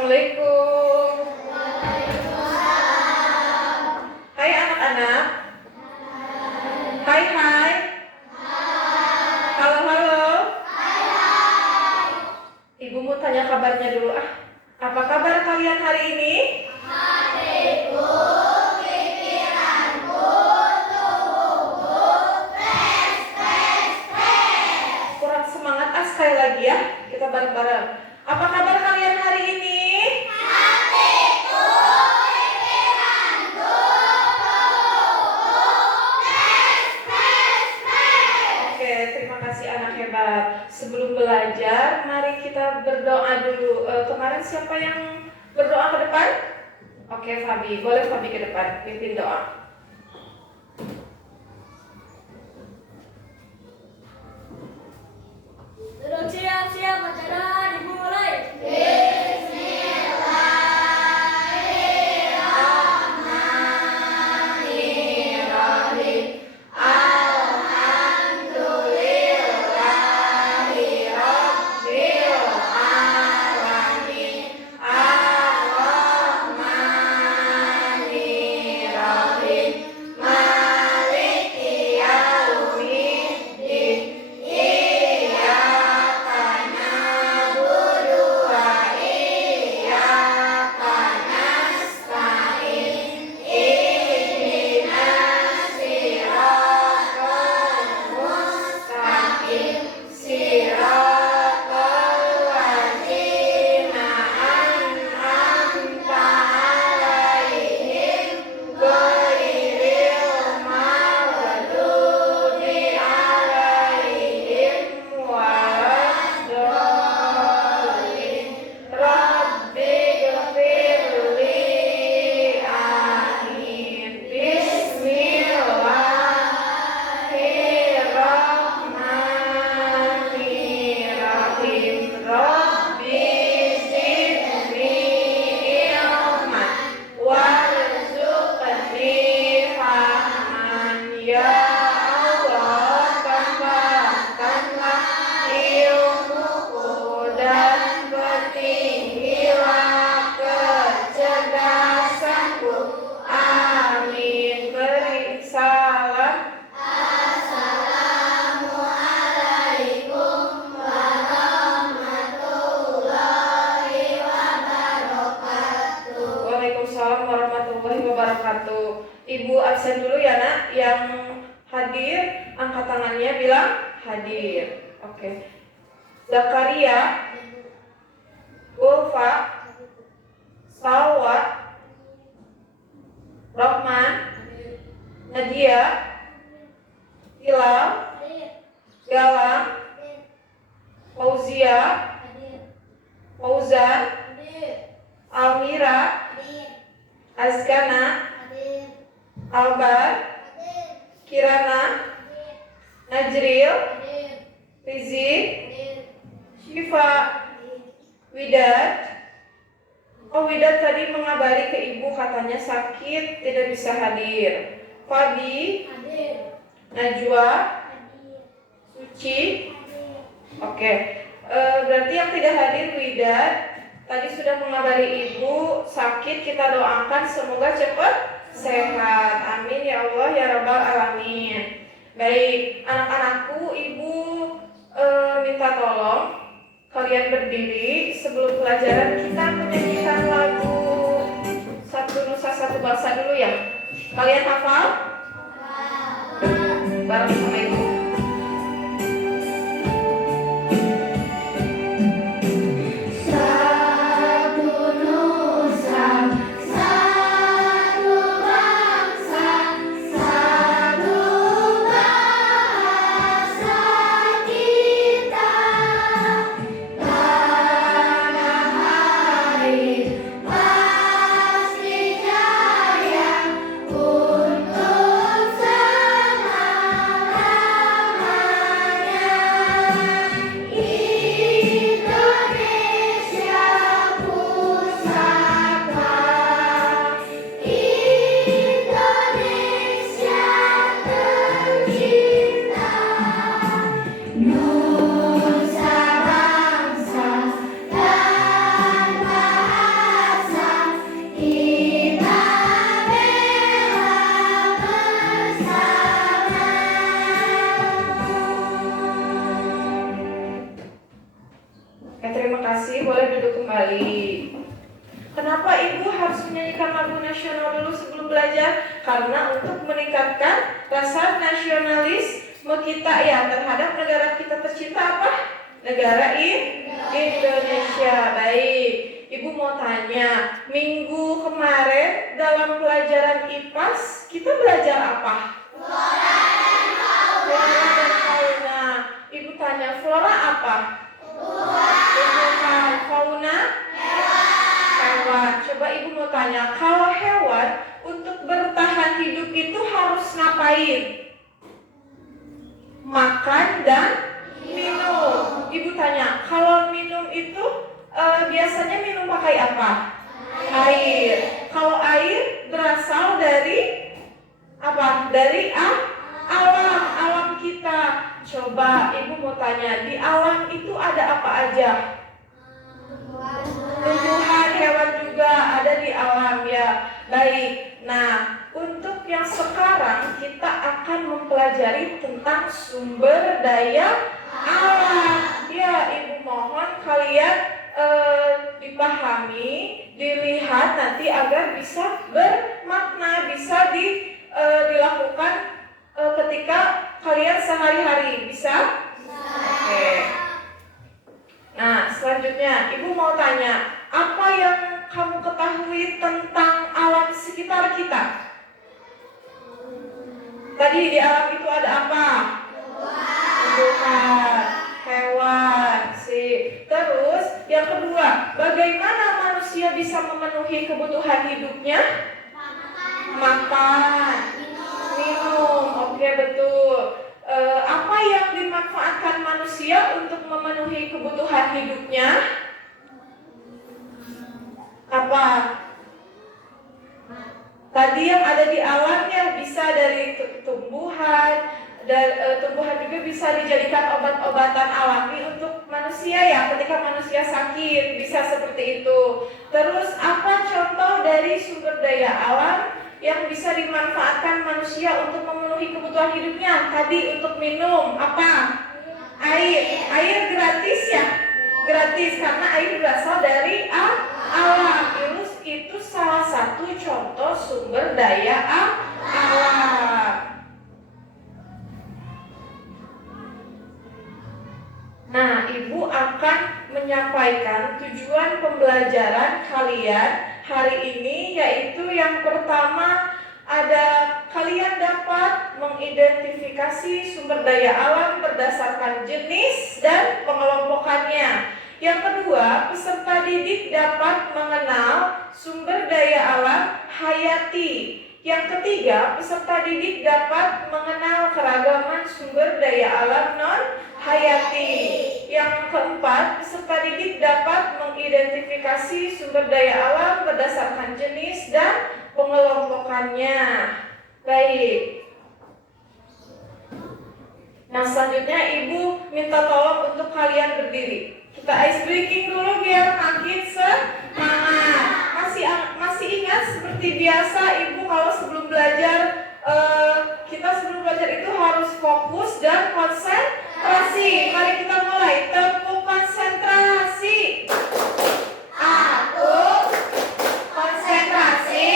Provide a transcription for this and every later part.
Assalamualaikum. Hai anak-anak. Hai. Halo. Ibu mau tanya kabarnya dulu. Apa kabar kalian hari ini? Hatiku, pikiranku, tubuhku, tes. Kurang semangat sekali lagi ya. Kita bareng-bareng. Apa kabar kalian hari ini? hatiku, pikiranku, tubuhku, tes. Oke, terima kasih anak hebat. Sebelum belajar, mari kita berdoa dulu. Kemarin siapa yang berdoa ke depan? Oke, Fabi. Boleh Fabi ke depan, pimpin doa. Duduk siap-siap acara dimulai. Bismillahirrahmanirrahim. Alhamdulillahirabbil alamin. Ar-Rahmanirrahim. Maliki yaumiddin. Iyyaka na'budu wa iyyaka nasta'in. Ihdinas siratal mustaqim. Siratal ladzina an'amta 'alaihim ghairil maghdubi 'alaihim waladdallin. Rabbighfirli. Amin. Bismillahirrahmanirrahim. Rabbi zidni ilman warzuqni fahman. Ya Allah, tambahkanlah ilmuku dan bertinggilah kecerdasanku. Amin. Beri salam. Assalamualaikum warahmatullahi wabarakatuh. Waalaikumsalam warahmatullahi wabarakatuh. Ibu absen dulu ya nak. Yang hadir angkat tangannya, bilang hadir. Oke. Zakaria, Ulfa, Salwa, Rahman, Nadia, Hilal, Galang, Fauzia, Fauzan, Almira, Azkana, Albar, Kirana, Najril, Rizik, Syifa, Widat. Oh, Widat tadi mengabari ke ibu katanya sakit, tidak bisa hadir. Fabi, Najwa, Suci. Oke. Berarti yang tidak hadir Widat tadi sudah mengabari ibu sakit. Kita doakan semoga cepat sehat. Amin ya Allah ya Rabbal alamin. Baik, anak-anakku, ibu minta tolong kalian berdiri sebelum pelajaran. Kita menyanyikan lagu Satu Nusa Satu Bangsa dulu ya. Kalian hafal? Bareng sama ibu. Satu nusa, satu bangsa, satu bahasa kita. Tanah air pasti jaya untuk segala terima kasih. Boleh duduk kembali. Kenapa Ibu harus menyanyikan lagu nasional dulu sebelum belajar? Karena untuk meningkatkan rasa nasionalisme kita ya terhadap negara kita tercinta apa? Negara Indonesia. Baik. Ibu mau tanya, minggu kemarin dalam pelajaran IPAS kita belajar apa? Flora dan fauna. Ibu tanya, flora apa? Tumbuhan. Fauna? Hewan. Coba Ibu mau tanya, kalau hewan untuk bertahan hidup itu harus ngapain? Makan dan minum. Ibu tanya, kalau minum itu biasanya minum pakai apa? Air. Kalau air berasal dari apa? Dari alam kita. Coba Ibu mau tanya, di alam itu ada apa aja? Tumbuhan, hewan juga ada di alam ya. Baik. Nah, untuk yang sekarang kita akan mempelajari tentang sumber daya alam. Ya, Ibu mohon kalian dipahami, dilihat nanti agar bisa bermakna, bisa dilakukan ketika kalian sehari-hari. Bisa? Oke. Nah, selanjutnya Ibu mau tanya, apa yang kamu ketahui tentang alam sekitar kita? Tadi di alam itu ada apa? Tumbuhan, hewan, terus yang kedua, bagaimana manusia bisa memenuhi kebutuhan hidupnya? Makan, minum. Oke, betul. Apa yang dimanfaatkan manusia untuk memenuhi kebutuhan hidupnya? Apa? Tadi yang ada di alamnya bisa dari tumbuhan, dan tumbuhan juga bisa dijadikan obat-obatan alami untuk manusia ya, ketika manusia sakit bisa seperti itu. Terus apa contoh dari sumber daya alam yang bisa dimanfaatkan manusia untuk memenuhi kebutuhan hidupnya? Tadi untuk minum apa? Air. Air gratis ya? Gratis karena air berasal dari alam. Itu salah satu contoh sumber daya alam. Nah, Ibu akan menyampaikan tujuan pembelajaran kalian hari ini, yaitu yang pertama ada kalian dapat mengidentifikasi sumber daya alam berdasarkan jenis dan pengelompokannya. Yang kedua, peserta didik dapat mengenal sumber daya alam hayati. Yang ketiga, peserta didik dapat mengenal keragaman sumber daya alam non-hayati. Yang keempat, peserta didik dapat mengidentifikasi sumber daya alam berdasarkan jenis dan pengelompokannya. Baik. Nah, selanjutnya Ibu minta tolong untuk kalian berdiri. Kita ice breaking dulu biar makin semangat. Masih ingat seperti biasa Ibu kalau sebelum belajar kita sebelum belajar itu harus fokus dan konsentrasi. Mari kita mulai. Tepuk konsentrasi. Aku konsentrasi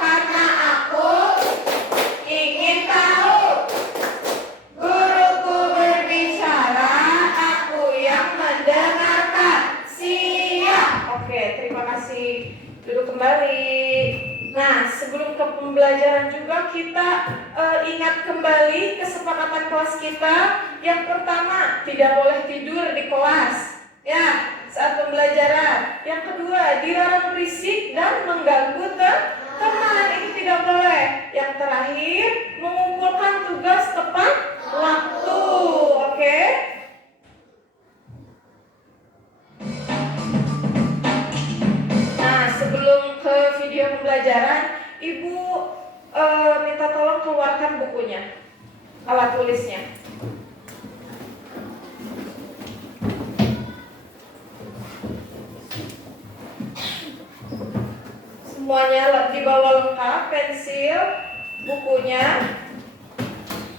karena aku ingin tahu. Guruku berbicara, aku yang mendengarkan. Siap. Oke, terima kasih. Duduk kembali. Nah, sebelum ke pembelajaran juga kita ingat kembali kesepakatan kelas kita. Yang pertama, tidak boleh tidur di kelas ya saat pembelajaran. Yang kedua, dilarang berisik dan mengganggu teman, itu tidak boleh. Yang terakhir, mengumpulkan tugas tepat waktu. Oke? Nah, sebelum ke video pembelajaran, Ibu minta tolong keluarkan bukunya, alat tulisnya. Semuanya dibawa lengkap, pensil, bukunya,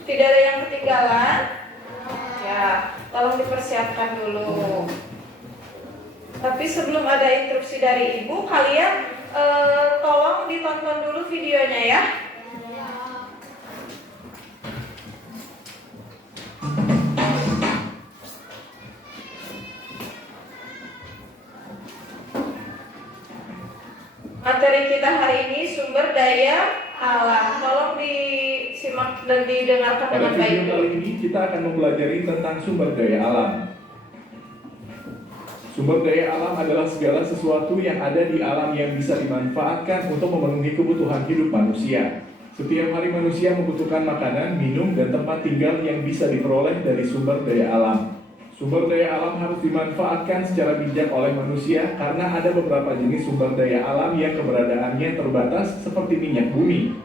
tidak ada yang ketinggalan. Ya, tolong dipersiapkan dulu. Tapi sebelum ada instruksi dari Ibu, kalian tolong ditonton dulu videonya ya. Materi kita hari ini sumber daya alam. Tolong disimak dan didengarkan Pada dengan baik. video kali ini kita akan mempelajari tentang sumber daya alam. Sumber daya alam adalah segala sesuatu yang ada di alam yang bisa dimanfaatkan untuk memenuhi kebutuhan hidup manusia. Setiap hari manusia membutuhkan makanan, minum, dan tempat tinggal yang bisa diperoleh dari sumber daya alam. Sumber daya alam harus dimanfaatkan secara bijak oleh manusia karena ada beberapa jenis sumber daya alam yang keberadaannya terbatas seperti minyak bumi.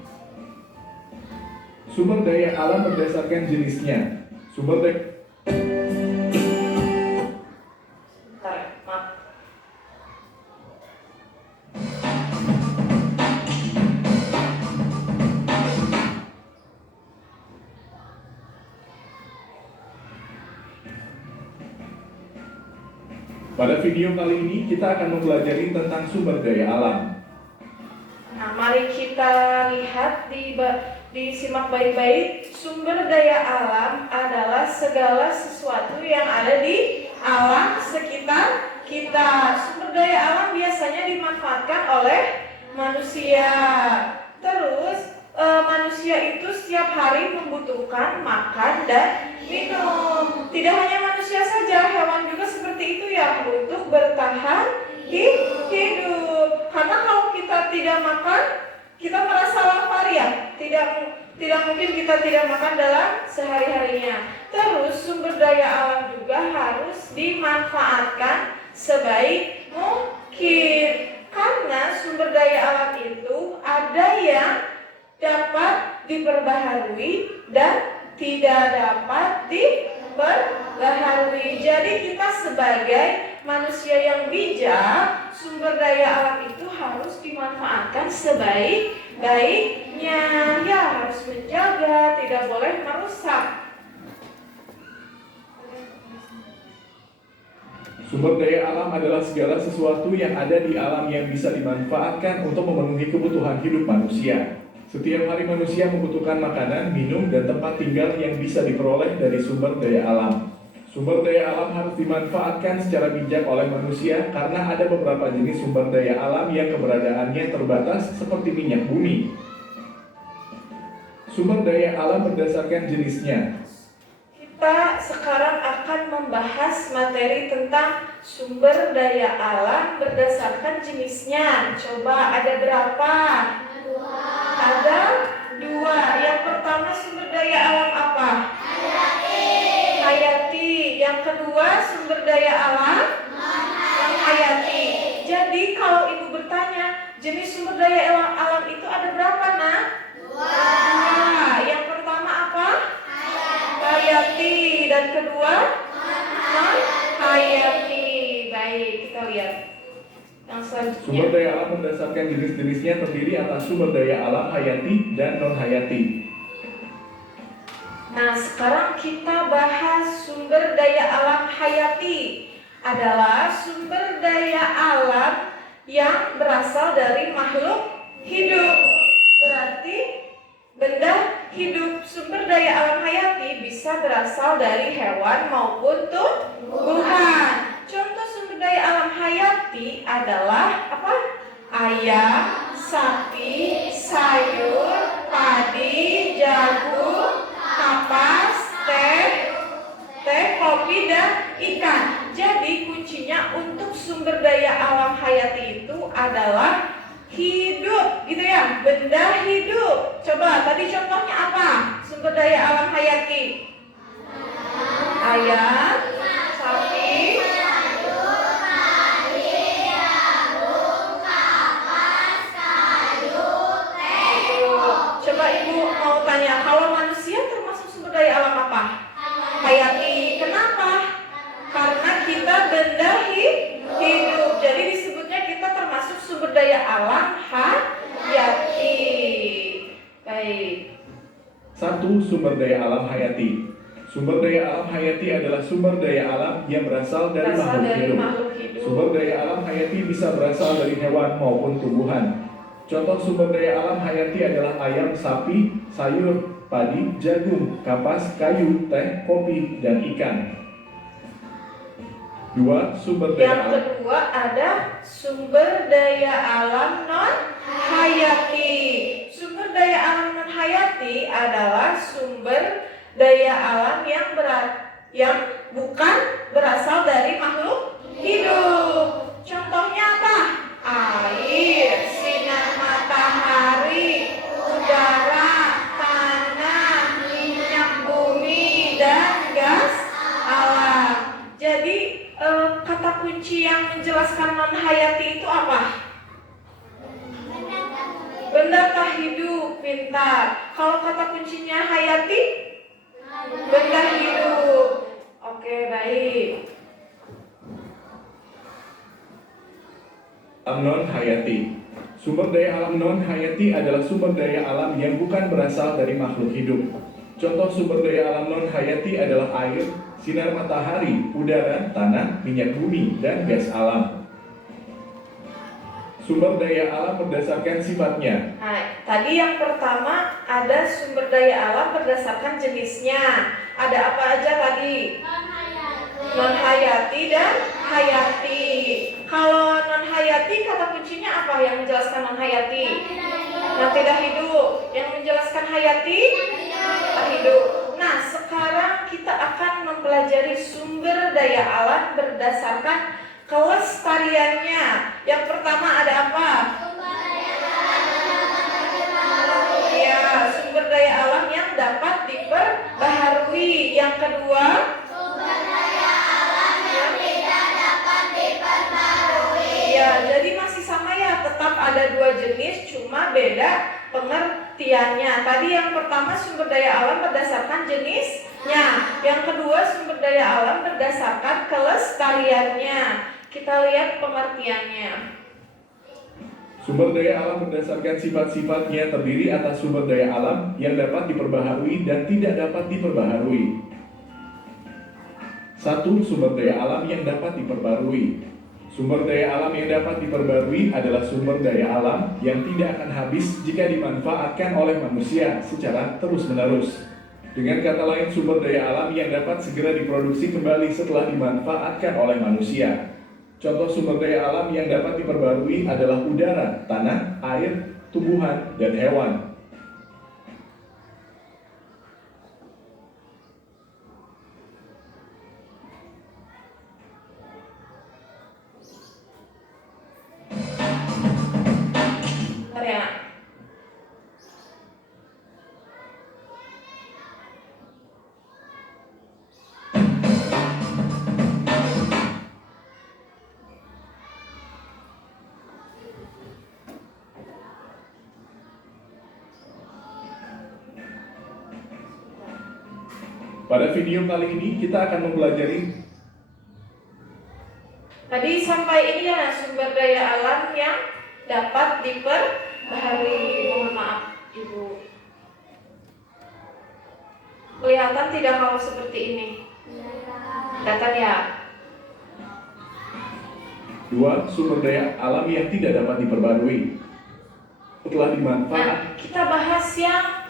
Sumber daya alam berdasarkan jenisnya. Sumber daya Pada video kali ini kita akan mempelajari tentang sumber daya alam. Nah, mari kita lihat disimak baik-baik. Sumber daya alam adalah segala sesuatu yang ada di alam sekitar kita. Sumber daya alam biasanya dimanfaatkan oleh manusia. Terus manusia itu setiap hari membutuhkan makan dan minum. Tidak hanya manusia saja, hewan juga seperti itu ya, untuk bertahan hidup. Karena kalau kita tidak makan, kita merasa lapar ya. Tidak mungkin kita tidak makan dalam sehari-harinya. Terus sumber daya alam juga harus dimanfaatkan sebaik mungkin. Karena sumber daya alam itu ada yang dapat diperbaharui dan tidak dapat diperbaharui. Jadi kita sebagai manusia yang bijak, sumber daya alam itu harus dimanfaatkan sebaik-baiknya. Ya, harus menjaga, tidak boleh merusak. Sumber daya alam adalah segala sesuatu yang ada di alam yang bisa dimanfaatkan untuk memenuhi kebutuhan hidup manusia. Setiap hari manusia membutuhkan makanan, minum, dan tempat tinggal yang bisa diperoleh dari sumber daya alam. Sumber daya alam harus dimanfaatkan secara bijak oleh manusia karena ada beberapa jenis sumber daya alam yang keberadaannya terbatas seperti minyak bumi. Sumber daya alam berdasarkan jenisnya. Kita sekarang akan membahas materi tentang sumber daya alam berdasarkan jenisnya. Coba ada berapa? Ada 2. Yang pertama sumber daya alam apa? Hayati. Yang kedua sumber daya alam non-hayati. Jadi kalau ibu bertanya, jenis sumber daya alam itu ada berapa, nak? 2. Yang pertama apa? Hayati. Dan kedua non-hayati. Baik, kita lihat yang selanjutnya. Sumber daya alam berdasarkan jenis-jenisnya terdiri atas sumber daya alam hayati dan non-hayati. Nah, sekarang kita bahas sumber daya alam hayati. Adalah sumber daya alam yang berasal dari makhluk hidup. Berarti benda hidup. Sumber daya alam hayati bisa berasal dari hewan maupun tumbuhan. Contoh sumber daya alam hayati adalah apa? Ayam, sapi, sayur, padi, jagung, kapas, teh, kopi, dan ikan. Jadi kuncinya untuk sumber daya alam hayati itu adalah hidup, gitu ya, benda hidup. Coba tadi contohnya apa? Sumber daya alam hayati. Ayam, sapi, coba ibu mau tanya, kalau manusia termasuk sumber daya alam apa? Hayati. Kenapa? Karena kita benda hidup. Jadi disebutnya kita termasuk sumber daya alam hayati. Baik. 1. Sumber daya alam hayati. Sumber daya alam hayati adalah sumber daya alam yang berasal dari makhluk hidup. Sumber daya alam hayati bisa berasal dari hewan maupun tumbuhan. Contoh sumber daya alam hayati adalah ayam, sapi, sayur, padi, jagung, kapas, kayu, teh, kopi, dan ikan. 2. Sumber daya Yang alam. kedua ada sumber daya alam non hayati. Sumber daya alam non hayati adalah sumber daya alam yang bukan berasal dari makhluk hidup. Contohnya apa? Air, sinar matahari, udara, tanah, minyak bumi, dan gas alam. Jadi kata kunci yang menjelaskan non hayati itu apa? Benda tak hidup, pintar. Kalau kata kuncinya hayati, benda hidup. Oke, baik. Alam non hayati. Sumber daya alam non hayati adalah sumber daya alam yang bukan berasal dari makhluk hidup. Contoh sumber daya alam non hayati adalah air, sinar matahari, udara, tanah, minyak bumi, dan gas alam. Sumber daya alam berdasarkan sifatnya. Nah, tadi yang pertama ada sumber daya alam berdasarkan jenisnya. Ada apa aja tadi? Non hayati dan hayati. Kalau non hayati kata kuncinya apa yang menjelaskan non hayati? Yang tidak hidup. Yang menjelaskan hayati? Tak hidup. Nah, sekarang kita akan mempelajari sumber daya alam berdasarkan kelestariannya. Yang pertama ada apa? Ya, sumber daya alam yang dapat diperbaharui. Yang kedua, ya, jadi masih sama ya, tetap ada dua jenis, cuma beda pengertiannya. Tadi yang pertama sumber daya alam berdasarkan jenisnya, yang kedua sumber daya alam berdasarkan kelestariannya. Kita lihat pengertiannya. Sumber daya alam berdasarkan sifat-sifatnya terdiri atas sumber daya alam yang dapat diperbaharui dan tidak dapat diperbaharui. 1. Sumber daya alam yang dapat diperbarui. Sumber daya alam yang dapat diperbarui adalah sumber daya alam yang tidak akan habis jika dimanfaatkan oleh manusia secara terus-menerus. Dengan kata lain, sumber daya alam yang dapat segera diproduksi kembali setelah dimanfaatkan oleh manusia. Contoh sumber daya alam yang dapat diperbarui adalah udara, tanah, air, tumbuhan, dan hewan. Pada video kali ini kita akan mempelajari Tadi sampai ini ya sumber daya alam yang dapat diperbaharui. Mohon maaf, Ibu. Kelihatan tidak kalau seperti ini? Kelihatan ya? 2. Sumber daya alam yang tidak dapat diperbarui. Setelah dimanfaat, Kita bahas yang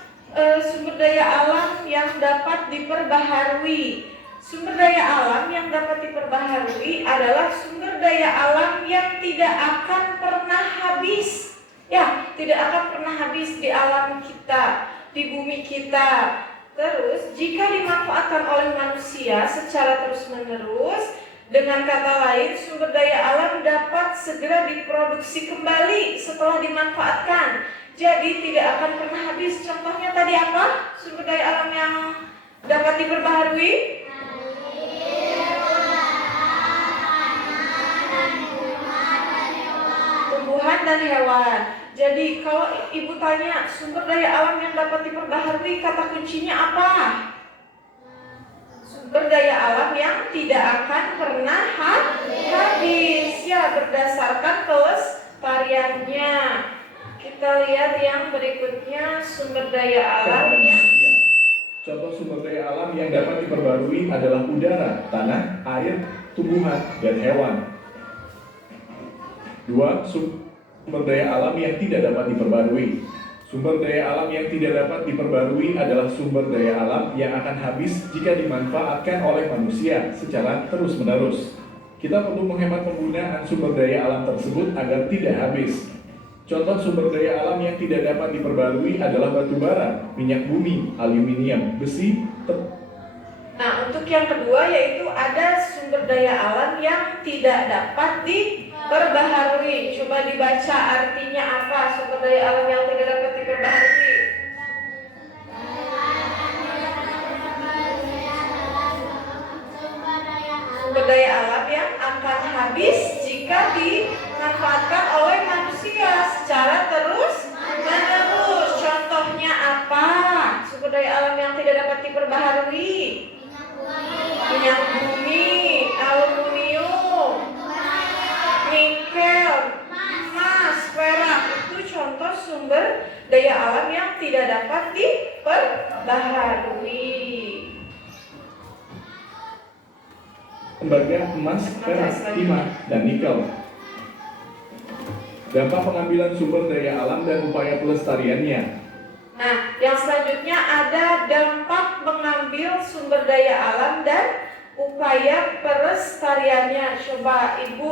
sumber daya alam yang dapat diperbaharui. Sumber daya alam yang dapat diperbaharui adalah sumber daya alam yang tidak akan pernah habis. Ya, tidak akan pernah habis di alam kita, di bumi kita. Terus, jika dimanfaatkan oleh manusia secara terus-menerus, dengan kata lain, sumber daya alam dapat segera diproduksi kembali setelah dimanfaatkan. Jadi tidak akan pernah habis. Contohnya tadi apa? Sumber daya alam yang dapat diperbaharui? Tumbuhan dan hewan. Jadi kalau ibu tanya sumber daya alam yang dapat diperbaharui, kata kuncinya apa? Sumber daya alam yang tidak akan pernah habis. Ya, berdasarkan kelestariannya. Kita lihat yang berikutnya, sumber daya alam yang Contoh sumber daya alam yang dapat diperbarui adalah udara, tanah, air, tumbuhan, dan hewan. 2. Sumber daya alam yang tidak dapat diperbarui. Sumber daya alam yang tidak dapat diperbarui adalah sumber daya alam yang akan habis jika dimanfaatkan oleh manusia secara terus-menerus. Kita perlu menghemat penggunaan sumber daya alam tersebut agar tidak habis. Contoh sumber daya alam yang tidak dapat diperbarui adalah batu bara, minyak bumi, aluminium, besi. Nah, untuk yang kedua yaitu ada sumber daya alam yang tidak dapat diperbaharui. Coba dibaca artinya apa sumber daya alam yang tidak dapat diperbaharui. Sumber daya alam yang akan habis jika dimanfaatkan oleh manusia secara terus-menerus. Contohnya apa? Sumber daya alam yang tidak dapat diperbaharui. Minyak bumi, aluminium, nikel, emas, perak. Itu contoh sumber daya alam yang tidak dapat diperbaharui. Tembaga, emas, perak, timah, dan nikel. Dampak pengambilan sumber daya alam dan upaya pelestariannya. Nah, yang selanjutnya ada dampak mengambil sumber daya alam dan upaya pelestariannya. Coba Ibu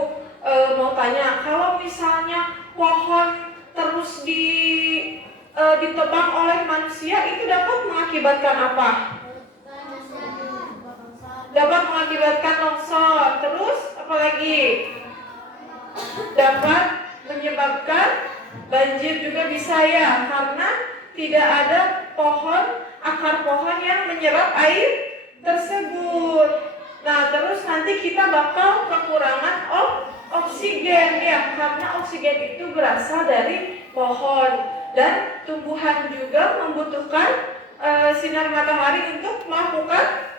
mau tanya, kalau misalnya pohon terus ditebang oleh manusia itu dapat mengakibatkan apa? Dapat mengakibatkan longsor. Terus apalagi? Dapat menyebabkan banjir juga bisa ya, karena tidak ada akar pohon yang menyerap air tersebut. Nah, terus nanti kita bakal kekurangan oksigen ya, karena oksigen itu berasal dari pohon dan tumbuhan juga membutuhkan sinar matahari untuk melakukan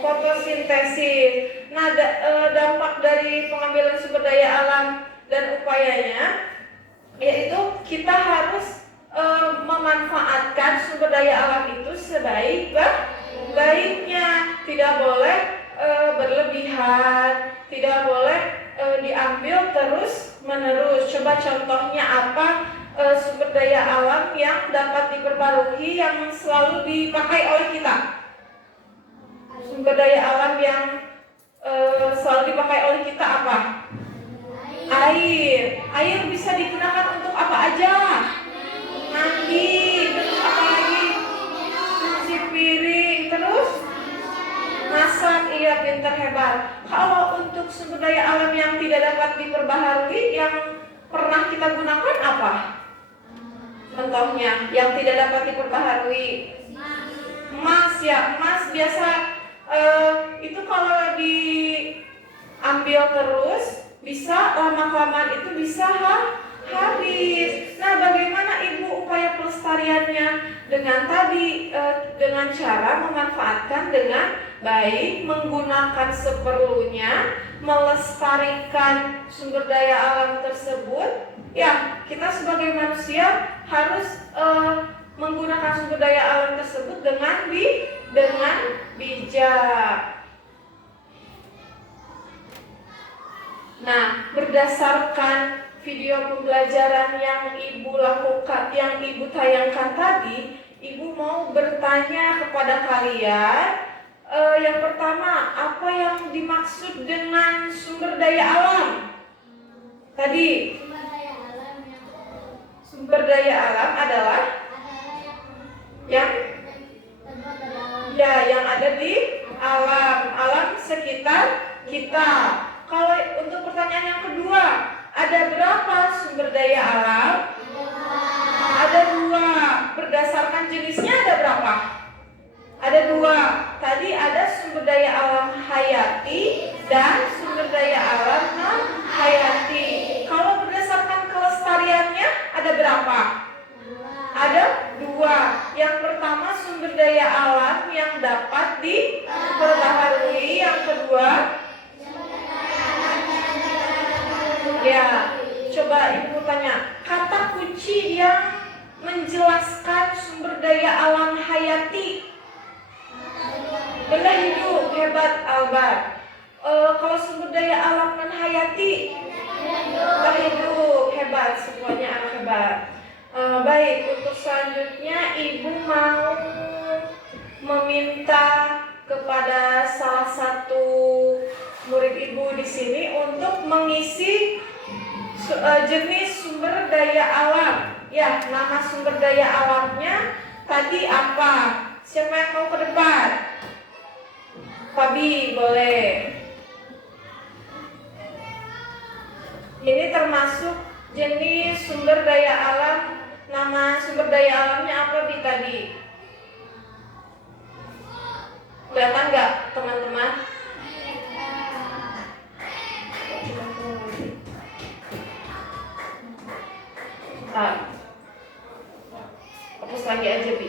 fotosintesis. Nah, dampak dari pengambilan sumber daya alam dan upayanya yaitu kita harus memanfaatkan sumber daya alam itu sebaik-baiknya. Tidak boleh berlebihan, tidak boleh diambil terus-menerus. Coba contohnya apa sumber daya alam yang dapat diperbarui yang selalu dipakai oleh kita? Sumber daya alam yang selalu dipakai oleh kita apa? Air. Air bisa digunakan untuk apa aja? Mandi, terus apa lagi? Cuci piring, terus masak. Iya, pintar, hebat. Kalau untuk sumber daya alam yang tidak dapat diperbaharui yang pernah kita gunakan apa? Contohnya yang tidak dapat diperbaharui. Emas ya, emas biasa itu kalau diambil terus bisa lama-kelamaan itu bisa habis. Nah, bagaimana Ibu upaya pelestariannya? Dengan dengan cara memanfaatkan dengan baik, menggunakan seperlunya, melestarikan sumber daya alam tersebut. Ya, kita sebagai manusia harus menggunakan sumber daya alam tersebut dengan bijak. Nah, berdasarkan video pembelajaran yang Ibu lakukan, yang Ibu tayangkan tadi, Ibu mau bertanya kepada kalian. Yang pertama, apa yang dimaksud dengan sumber daya alam? Tadi, sumber daya alam adalah yang ada di alam sekitar kita. Kalau untuk pertanyaan yang kedua, ada berapa sumber daya alam? Ada 2. Berdasarkan jenisnya ada berapa? Ada 2. Tadi ada sumber daya alam hayati dan sumber daya alam non hayati. Kalau berdasarkan kelestariannya ada berapa? Ada 2. Yang pertama sumber daya alam yang dapat diperbaharui. Yang kedua, ya, coba Ibu tanya, kata kunci yang menjelaskan sumber daya alam hayati Albar. Kalau sumber daya alam non hayati terhidup, hebat semuanya, anak hebat. Baik, untuk selanjutnya Ibu mau meminta kepada salah satu murid Ibu di sini untuk mengisi jenis sumber daya alam. Ya, nama sumber daya alamnya tadi apa? Siapa yang mau ke depan? Fabi, boleh. Ini termasuk jenis sumber daya alam. Nama sumber daya alamnya apa Bi tadi? Kelihatan nggak teman-teman? Hapus lagi aja Bi.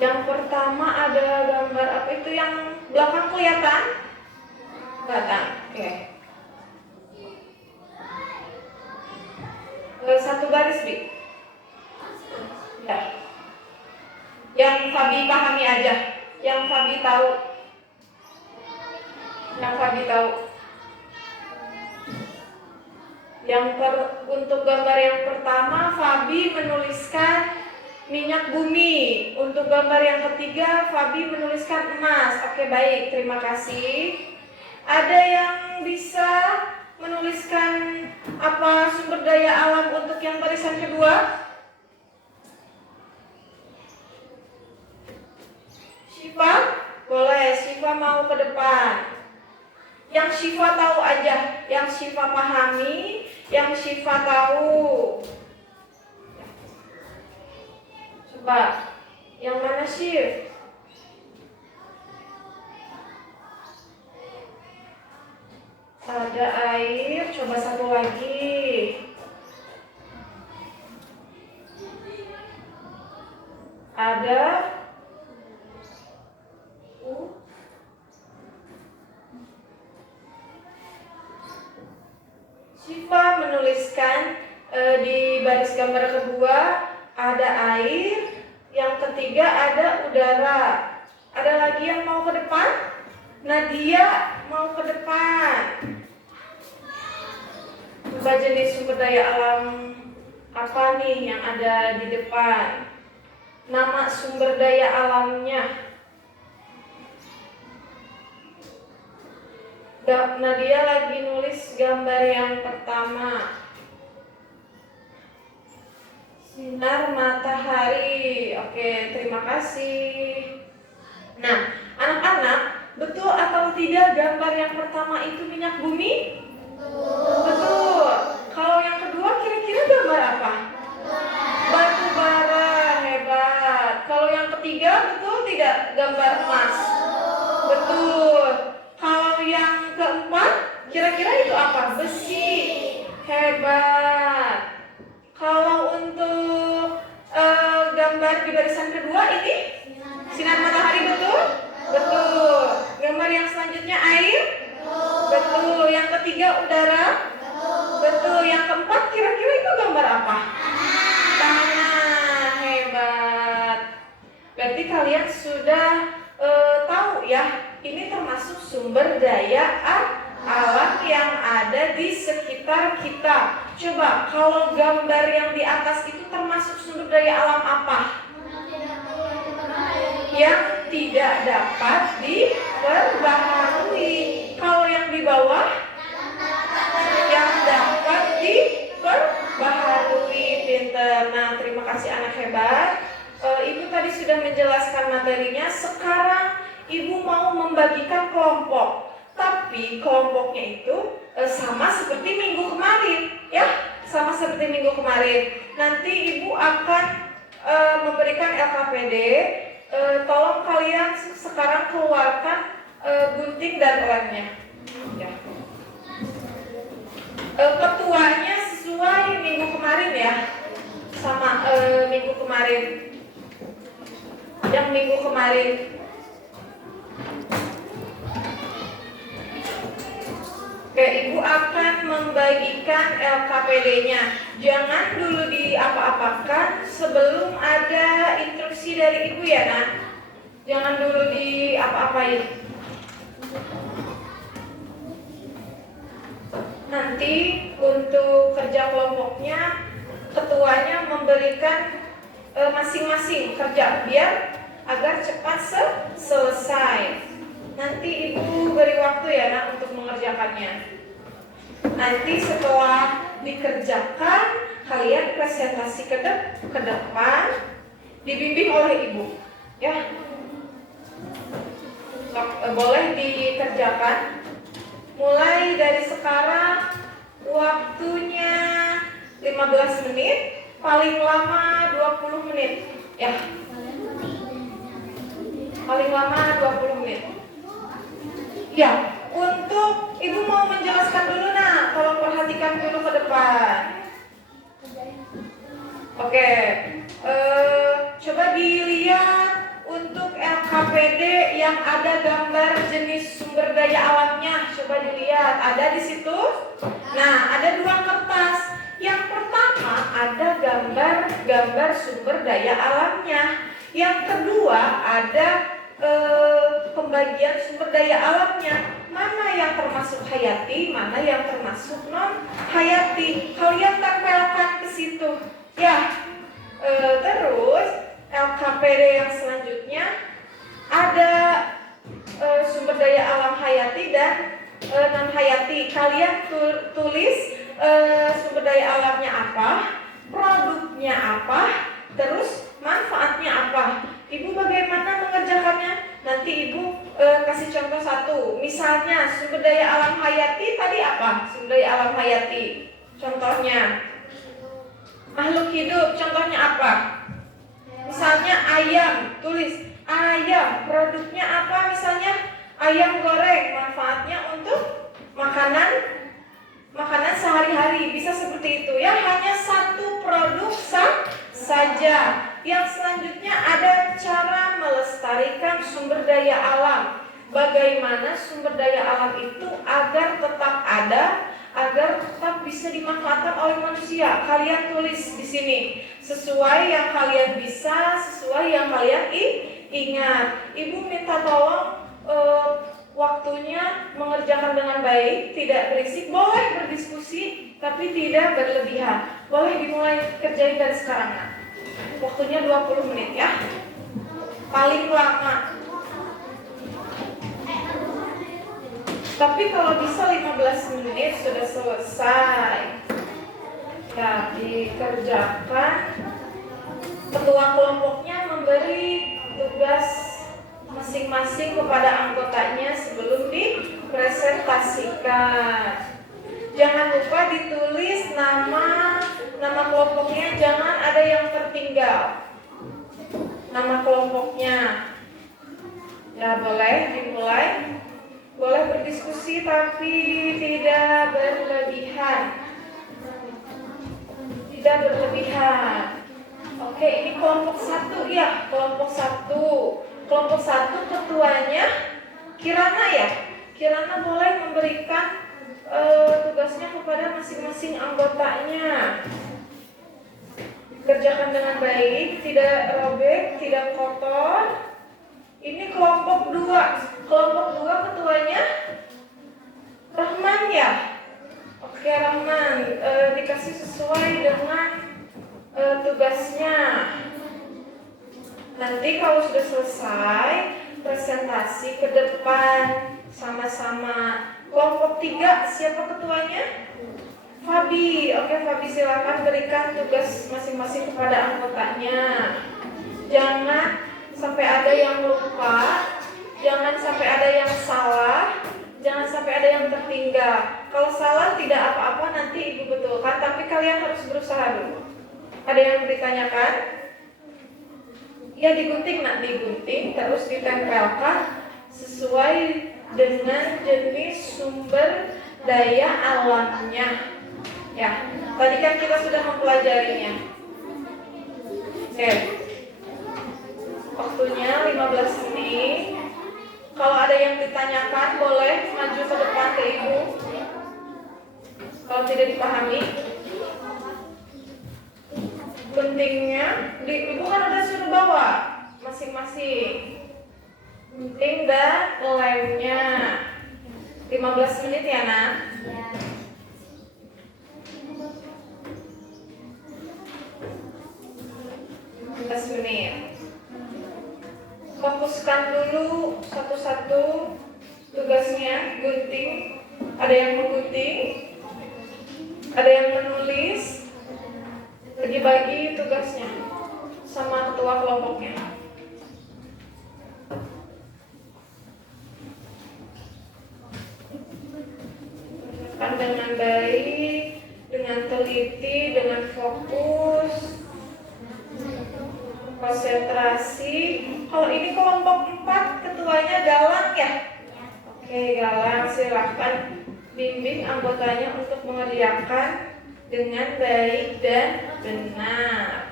Yang pertama ada gambar apa itu yang belakang kelihatan? Kelihatan, oke. Satu garis Bi. Ya. Yang Fabi pahami aja, yang Fabi tahu. Yang Fabi tahu. Untuk gambar yang pertama Fabi menuliskan minyak bumi. Untuk gambar yang ketiga Fabi menuliskan emas. Oke, baik, terima kasih. Ada yang bisa menuliskan apa sumber daya alam untuk yang barisan kedua? Syifa? Boleh, Syifa mau ke depan. Yang Syifa tahu aja, yang Syifa pahami, yang Syifa tahu. Coba, yang mana Syif? Ada air, coba satu lagi. Ada Syifa menuliskan di baris gambar kedua ada air, yang ketiga ada udara. Ada lagi yang mau ke depan? Nadia mau ke depan. Coba jenis sumber daya alam apa nih yang ada di depan? Nama sumber daya alamnya. Nadia lagi nulis gambar yang pertama. Sinar matahari. Oke, terima kasih. Nah, anak-anak, betul atau tidak gambar yang pertama itu minyak bumi? Betul. Kalau yang kedua kira-kira gambar apa? Batu bara, hebat. Kalau yang ketiga betul tidak gambar emas? Betul. Kalau yang keempat kira-kira itu apa? Besi, hebat. Kalau untuk gambar di barisan kedua ini sinar matahari, betul? Betul. Gambar yang selanjutnya air? Betul. Yang ketiga udara? Betul. Yang keempat kira-kira itu gambar apa? Tanah, hebat. Berarti kalian sudah tahu ya, ini termasuk sumber daya alam yang ada di sekitar kita. Coba kalau gambar yang di atas itu termasuk sumber daya alam apa? Yang tidak dapat diperbaharui. Kalau yang di bawah? Yang dapat diperbaharui. Pinter. Nah, terima kasih anak hebat. Ibu tadi sudah menjelaskan materinya. Sekarang Ibu mau membagikan kelompok. Tapi kelompoknya itu sama seperti minggu kemarin, ya, sama seperti minggu kemarin. Nanti Ibu akan memberikan LKPD. Tolong kalian sekarang keluarkan gunting dan lemnya. Ya. Ketuanya sesuai minggu kemarin ya, sama minggu kemarin. Yang minggu kemarin. Oke, Ibu akan membagikan LKPD-nya. Jangan dulu di apa-apakan sebelum ada instruksi dari Ibu ya, Nak. Jangan dulu di apa-apain. Nanti untuk kerja kelompoknya, ketuanya memberikan masing-masing kerja biar agar cepat selesai. Nanti Ibu beri waktu ya, Nak, untuk mengerjakannya. Nanti setelah dikerjakan, kalian presentasi ke depan, dibimbing oleh Ibu. Ya, boleh dikerjakan. Mulai dari sekarang, waktunya 15 menit, paling lama 20 menit. Ya, paling lama 20 menit. Ya, untuk Ibu mau menjelaskan dulu, Nak. Tolong perhatikan dulu ke depan. Oke, coba dilihat untuk LKPD yang ada gambar jenis sumber daya alamnya. Coba dilihat, ada di situ. Nah, ada 2 kertas. Yang pertama ada gambar sumber daya alamnya. Yang kedua ada pembagian sumber daya alamnya, mana yang termasuk hayati, mana yang termasuk non hayati. Kalian tempelkan ke situ, ya. Terus LKPD yang selanjutnya ada sumber daya alam hayati dan non hayati. Kalian tulis sumber daya alamnya apa, produknya apa, terus manfaatnya apa. Ibu bagaimana mengerjakannya? Nanti Ibu kasih contoh satu. Misalnya sumber daya alam hayati tadi apa? Sumber daya alam hayati. Contohnya makhluk hidup. Contohnya apa? Misalnya ayam. Tulis ayam. Produknya apa? Misalnya ayam goreng. Manfaatnya untuk makanan sehari-hari. Bisa seperti itu ya. Hanya satu produk saja. Yang selanjutnya ada cara melestarikan sumber daya alam. Bagaimana sumber daya alam itu agar tetap ada, agar tetap bisa dimanfaatkan oleh manusia. Kalian tulis di sini sesuai yang kalian bisa, sesuai yang kalian ingat. Ibu minta tolong waktunya mengerjakan dengan baik, tidak berisik. Boleh berdiskusi, tapi tidak berlebihan. Boleh dimulai kerjain dari sekarang, Nak. Waktunya 20 menit ya, paling lama. Tapi kalau bisa 15 menit sudah selesai. Ya, dikerjakan. Ketua kelompoknya memberi tugas masing-masing kepada anggotanya sebelum dipresentasikan. Jangan lupa ditulis nama kelompoknya, jangan ada yang tertinggal. Nama kelompoknya. Ya, boleh dimulai. Boleh berdiskusi tapi tidak berlebihan. Tidak berlebihan. Oke, ini kelompok 1 ya, kelompok 1. Kelompok 1 ketuanya Kirana ya. Kirana boleh memberikan tugasnya kepada masing-masing anggotanya. Kerjakan dengan baik, tidak robek, tidak kotor. Ini kelompok 2. Kelompok 2 ketuanya Rahman ya. Oke, Rahman, dikasih sesuai dengan tugasnya. Nanti kalau sudah selesai, presentasi ke depan sama-sama. Kelompok 3, siapa ketuanya? Fabi. Oke, Fabi, silakan berikan tugas masing-masing kepada anggotanya. Jangan sampai ada yang lupa, jangan sampai ada yang salah, jangan sampai ada yang tertinggal. Kalau salah tidak apa-apa, nanti Ibu betulkan, tapi kalian harus berusaha dulu. Ada yang ditanyakan? Ya, digunting, Nak, digunting, terus ditempelkan sesuai dengan jenis sumber daya alamnya. Ya, tadi kan kita sudah mempelajarinya. Oke. Waktunya 15 menit. Kalau ada yang ditanyakan boleh maju ke depan ke Ibu. Kalau tidak dipahami, pentingnya ibu kan udah suruh bawa masing-masing gunting dan lemnya. 15 menit ya nak. 15 menit. Fokuskan dulu satu-satu tugasnya. Gunting, ada yang menggunting, ada yang menulis. Bagi-bagi tugasnya sama ketua kelompoknya. Kerjakan dengan baik, dengan teliti, dengan fokus, konsentrasi. Kalau ini kelompok 4, ketuanya Galang ya? Oke, Galang, silahkan bimbing anggotanya untuk mengerjakan dengan baik dan benar.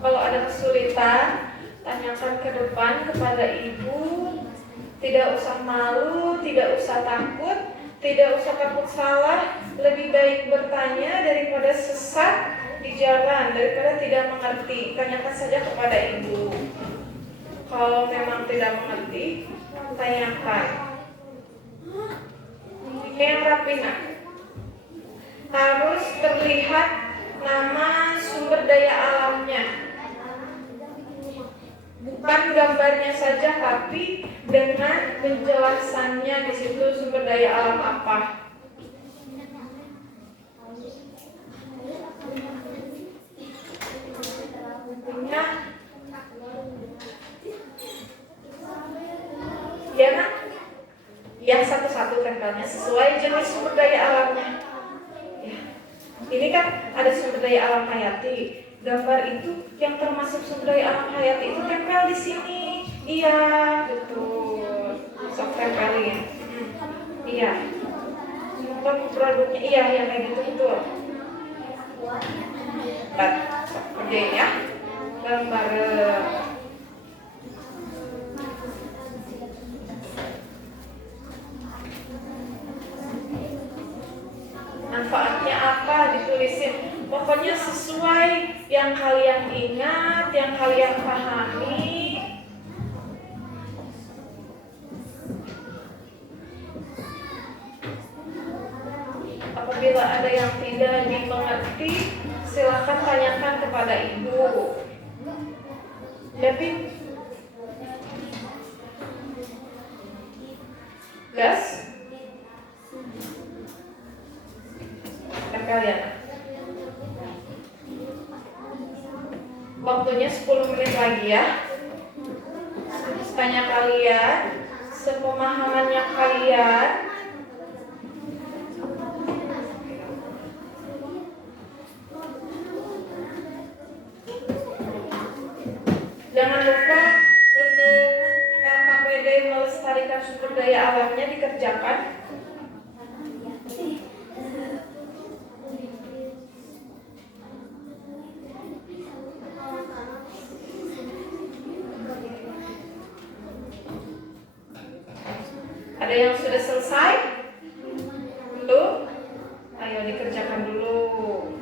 Kalau ada kesulitan, tanyakan ke depan kepada ibu. Tidak usah malu, tidak usah takut, tidak usah takut salah. Lebih baik bertanya daripada sesat di jalan, daripada tidak mengerti. Tanyakan saja kepada ibu. Kalau memang tidak mengerti, tanyakan. Ini yang rapi nak. Harus terlihat nama sumber daya alamnya. Bukan gambarnya saja, tapi dengan penjelasannya di situ sumber daya alam apa. Punya ya nak? Ya, satu-satu tempelnya sesuai jenis sumber daya alamnya. Ya. Ini kan ada sumber daya alam hayati. Gambar itu yang termasuk sumber daya alam hayati itu tempel di sini. Iya, betul. Sok tempelin. Iya. Contoh produknya, iya yang kayak gitu betul. Oke ya. Gambar. Manfaatnya apa ditulisin. Pokoknya sesuai yang kalian ingat, yang kalian pahami. Apabila ada yang tidak dimengerti, silakan tanyakan kepada ibu. Jadi gas kalian. Waktunya 10 menit lagi ya. Tanya kalian, sepemahamannya kalian. Jangan lupa untuk LKPD melestarikan sumber daya alamnya dikerjakan. Ada yang sudah selesai? Belum? Ayo dikerjakan dulu.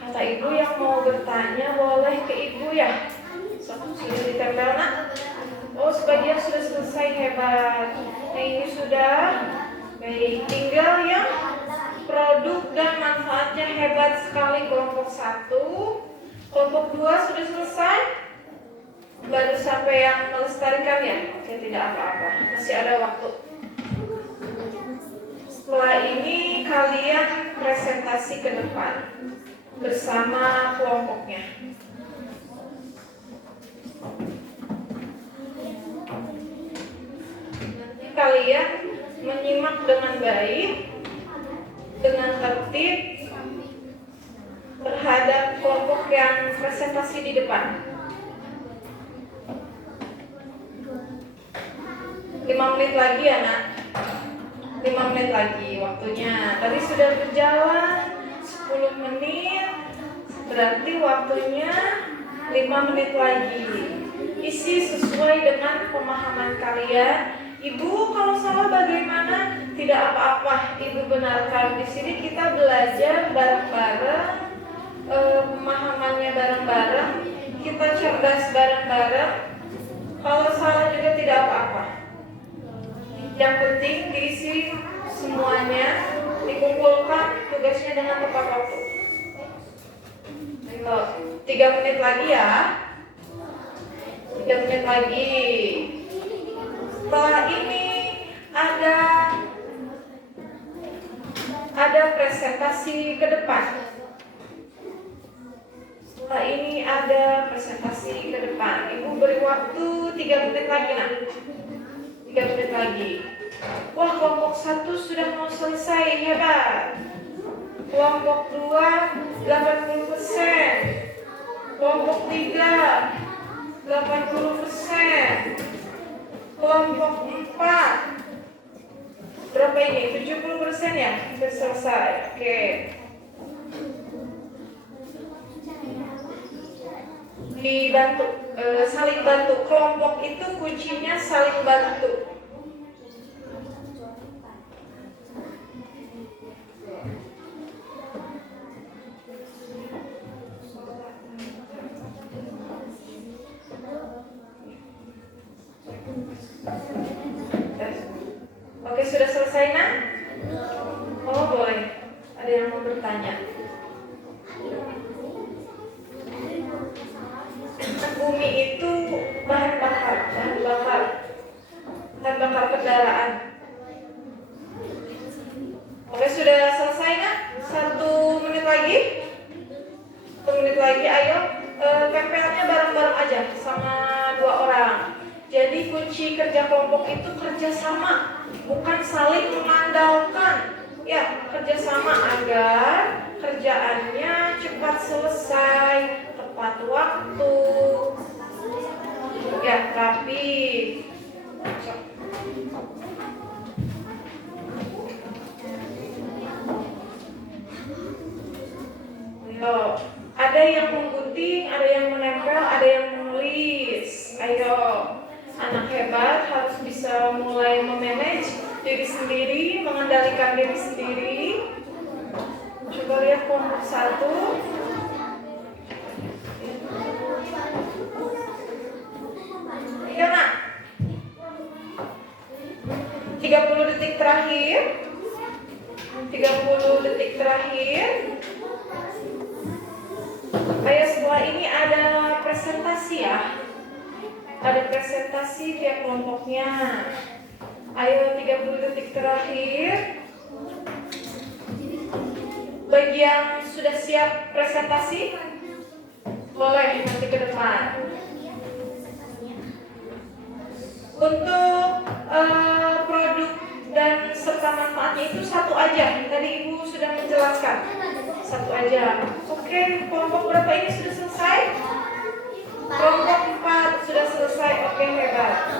Kata ibu yang mau bertanya boleh ke ibu ya. Sudah ditempel nak? Oh, sebagian sudah selesai, hebat. Nah ini sudah. Baik, tinggal yang produk dan manfaatnya hebat sekali. Kelompok 1, kelompok 2 sudah selesai. Baru sampai yang melestarikan ya? Oke, tidak apa-apa, masih ada waktu. Setelah ini kalian presentasi ke depan bersama kelompoknya. Nanti kalian menyimak dengan baik, dengan tertib terhadap kelompok yang presentasi di depan. 5 menit lagi ya nak. 5 menit lagi waktunya. Tadi sudah berjalan 10 menit, berarti waktunya 5 menit lagi. isi sesuai dengan pemahaman kalian. Ibu kalau salah bagaimana? Tidak apa-apa, Ibu benarkan. Di sini kita belajar bareng-bareng, pemahamannya bareng-bareng, kita cerdas bareng-bareng. Kalau salah juga tidak apa-apa. Yang penting diisi semuanya, dikumpulkan tugasnya dengan tepat waktu. 3 menit lagi ya. 3 menit lagi. Setelah ini ada presentasi ke depan. Setelah ini ada presentasi ke depan. Ibu beri waktu 3 menit lagi nak. 3 menit lagi. Wah, kelompok 1 sudah mau selesai, hebat. Kelompok 2 80%. Kelompok 3 80%. Kelompok 4 berapa ini? 70% ya? Sudah selesai. Oke. Dibantu, saling bantu. Kelompok itu kuncinya saling bantu. Oke, sudah selesai nak? Oh boleh. Ada yang mau bertanya? Bumi itu bahan bakar kendaraan. Oke, sudah selesai nak? 1 menit lagi? 1 menit lagi, ayo. Tempelnya bareng-bareng aja sama 2 orang. Jadi kunci kerja kelompok itu kerjasama, bukan saling mengandalkan. Ya, kerjasama agar kerjaannya cepat selesai, tepat waktu. Ya, rapi. Ayo, ada yang menggunting, ada yang menempel, ada yang menulis. Ayo. Anak hebat harus bisa mulai memanage diri sendiri, mengendalikan diri sendiri. Coba lihat kelompok 1. Ya nak, 30 detik terakhir. 30 detik terakhir. Ayo, setelah ini ada presentasi ya. Ada presentasi tiap kelompoknya. Ayo, 30 detik terakhir. Bagi yang sudah siap presentasi, boleh nanti ke depan. Untuk produk dan serta manfaatnya itu 1 aja. Tadi Ibu sudah menjelaskan. 1 aja. Oke, kelompok berapa ini sudah selesai? Kelompok 4 sudah selesai. Oke, hebat.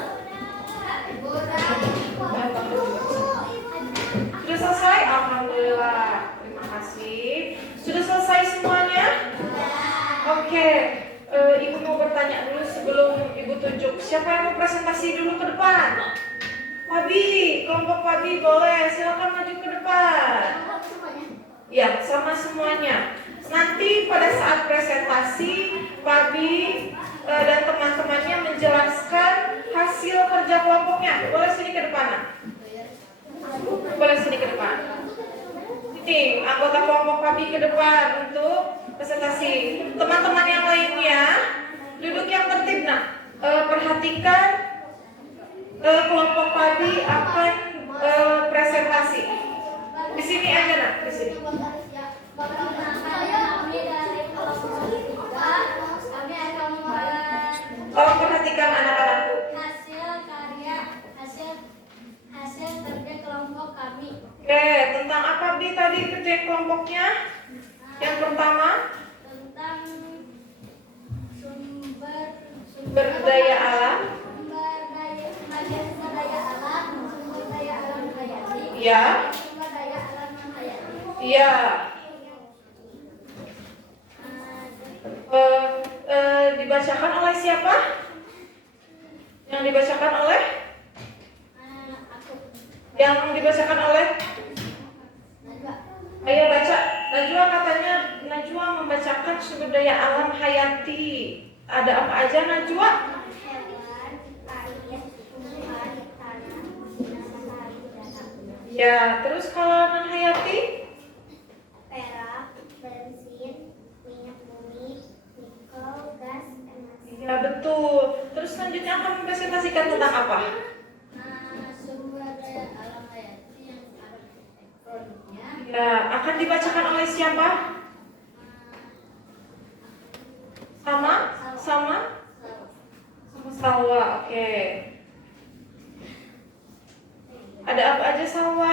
Sudah selesai? Alhamdulillah. Terima kasih. Sudah selesai semuanya? Oke. Ibu mau bertanya dulu sebelum Ibu tunjuk. Siapa yang mau presentasi dulu ke depan? Fabi, kelompok Fabi boleh. Silakan maju ke depan. Ya, sama semuanya. Nanti pada saat presentasi, Fabi dan teman-temannya menjelaskan hasil kerja kelompoknya. Boleh sini ke depan, nak? Boleh sini ke depan. Ini anggota kelompok Fabi ke depan untuk presentasi. Teman-teman yang lainnya duduk yang tertib, nak. Perhatikan kelompok Fabi akan presentasi. Di sini aja, nak. Di sini. Tolong perhatikan anak-anakku. Hasil kerja kelompok kami. Oke, tentang apa Bi tadi kerja kelompoknya? Yang pertama, Tentang sumber daya alam. sumber daya alam, sumber daya alam hayati. Ya, Sumber daya alam hayati. iya. Dibacakan oleh siapa? Yang dibacakan oleh? Aku. Yang dibacakan oleh? Najwa. Ayo baca. Najwa katanya Najwa membacakan sumber daya alam hayati. Ada apa aja Najwa? Hewan, air, tumbuhan, tanah, matahari, udara. Ya, terus kalau non hayati? Perak, bensin, minyak bumi, nikel, gas, emas. Ya betul. Terus selanjutnya akan mempresentasikan tentang apa? Sumber daya alam hayati yang ada produknya. Ya, akan dibacakan oleh siapa? Sama? Sama? Sama Salwa, oke. Ada apa aja Salwa?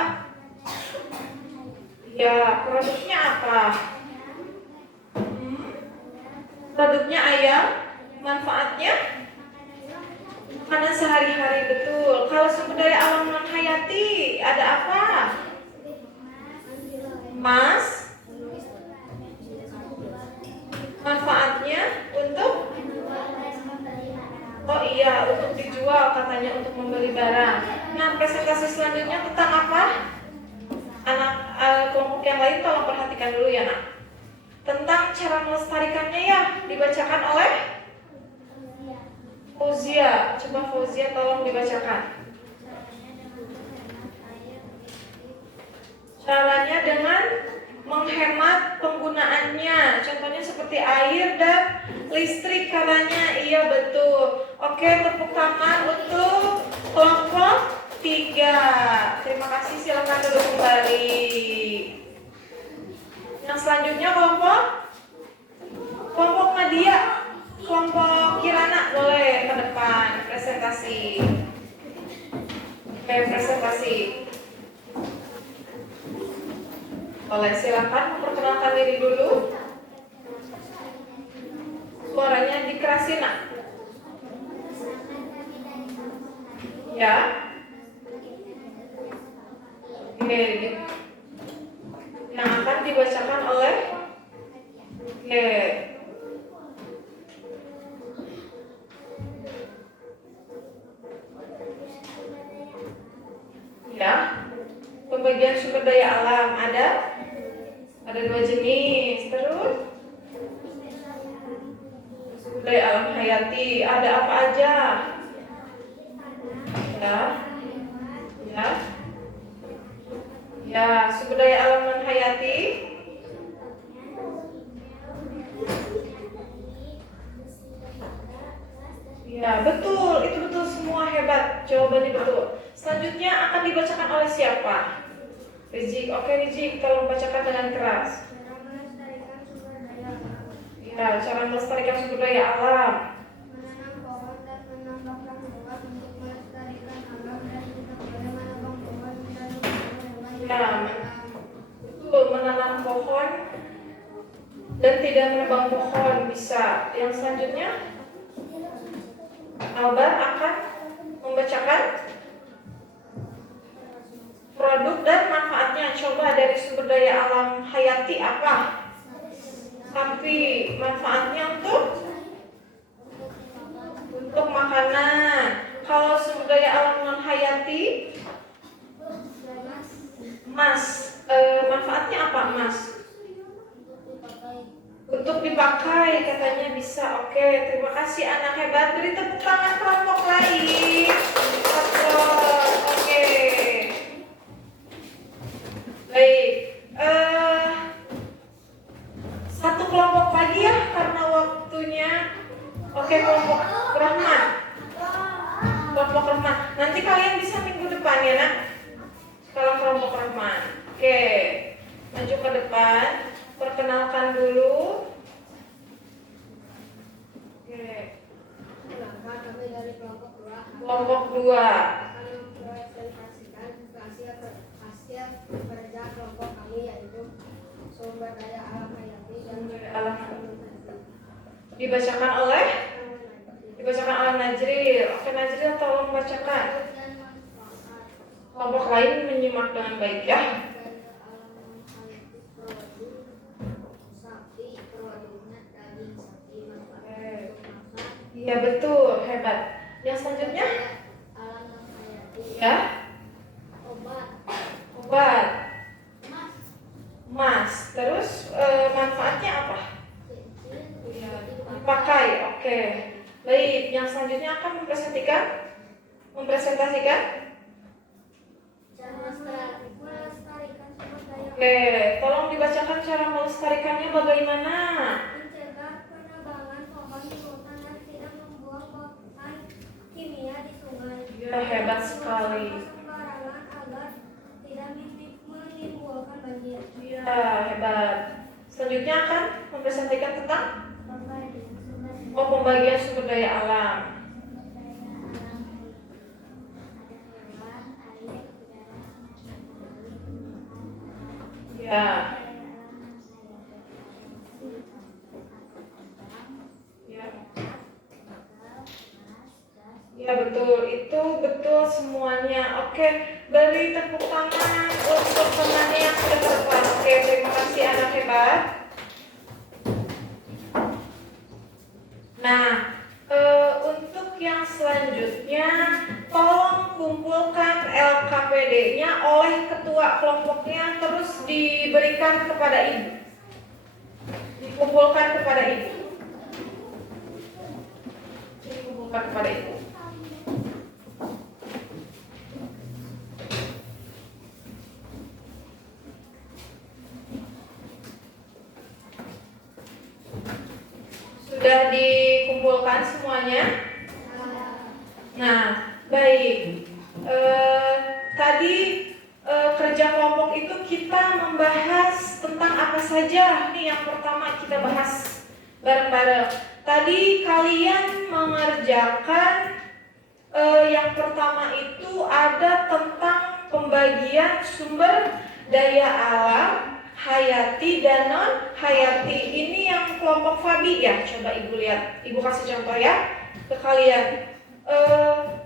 Ya, produknya apa? Produknya ayam, manfaatnya? Makanan sehari-hari, betul. Kalau sumber daya alam non hayati, ada apa? Emas. Manfaatnya untuk? Oh iya, untuk dijual katanya, untuk membeli barang. Nah, presentasi selanjutnya tentang apa? Anak kelompok yang lain tolong perhatikan dulu ya nak. Tentang cara melestarikannya ya, dibacakan oleh Fauzia. Coba Fauzia tolong dibacakan. Caranya dengan menghemat penggunaannya. Contohnya seperti air dan listrik katanya. Iya betul. Oke, tepuk tangan untuk kelompok 3. Terima kasih, silakan duduk kembali. Yang selanjutnya kelompok Nadia, kelompok Kirana boleh ke depan presentasi. Oke, presentasi. Boleh, silakan memperkenalkan diri dulu. Suaranya dikerasin nak. Ya. Oke, yang akan dibacakan oleh ya, pembagian sumber daya alam ada 2 jenis. Terus sumber daya alam hayati ada apa aja? Ya, sumber daya alam non hayati. Ya, betul, itu betul semua, hebat. Jawabannya betul. Selanjutnya akan dibacakan oleh siapa? Rizik. Oke, Rizik, tolong bacakan dengan keras. Cara melestarikan sumber daya alam. Ya, cara melestarikan sumber daya alam. Menanam pohon dan menambahkan hewan untuk melestarikan alam dan tidak boleh menebang pohon dan menambah hewan. Ya, betul, menanam pohon dan tidak menebang pohon bisa. Yang selanjutnya Albar akan membacakan produk dan manfaatnya. Coba dari sumber daya alam hayati apa? Sapi. Manfaatnya untuk makanan. Kalau sumber daya alam non hayati, emas. Manfaatnya apa emas? Untuk dipakai katanya bisa. Oke, terima kasih anak hebat. Beri tepuk tangan kelompok lain. Aplaus. Oke. Baik. Satu kelompok lagi ya karena waktunya. Oke, kelompok Rahman. Kelompok Rahman. Nanti kalian bisa minggu depan ya nak. Kalau kelompok Rahman. Oke. Maju ke depan. Perkenalkan dulu. Oke. Kami dari kelompok 2 Kelompok 2. akan mempresentasikan hasil kerja kelompok kami, yaitu sumber daya alam hayati dan Alam. Dibacakan oleh Najril. Oke, Najril tolong bacakan. Kelompok lain menyimak dengan baik ya. Iya betul, hebat. Yang selanjutnya alam non hayati. ya, Obat. obat, Emas. emas. Terus manfaatnya apa? Cincin. Dipakai. Oke. Baik, yang selanjutnya akan mempresentasikan. Cara melestarikan sumber daya. Oke, tolong dibacakan cara melestarikannya bagaimana. Mencegah penebangan pohon di hutan dan tidak membuang bahan kimia di sungai. Ya, hebat sekali. Sembarangan agar tidak menimbulkan banjir. Ya, hebat. Selanjutnya akan mempresentasikan tentang pembagian sumber daya alam. Ya, ya. Ya betul, itu betul semuanya. Oke, beri tepuk tangan untuk temannya yang sudah terdepan. Oke, terima kasih anak hebat. Nah, untuk yang selanjutnya, tolong kumpulkan LKPD-nya oleh ketua kelompoknya, terus diberikan kepada ibu. Dikumpulkan kepada ibu. Dikumpulkan kepada ibu. Sudah dikumpulkan semuanya? Nah, baik. Tadi kerja kelompok itu kita membahas tentang apa saja? Nih yang pertama kita bahas bareng-bareng. Tadi kalian mengerjakan yang pertama itu ada tentang pembagian sumber daya alam hayati dan non hayati. Ini yang kelompok Fabi ya. Coba ibu lihat, ibu kasih contoh ya ke kalian.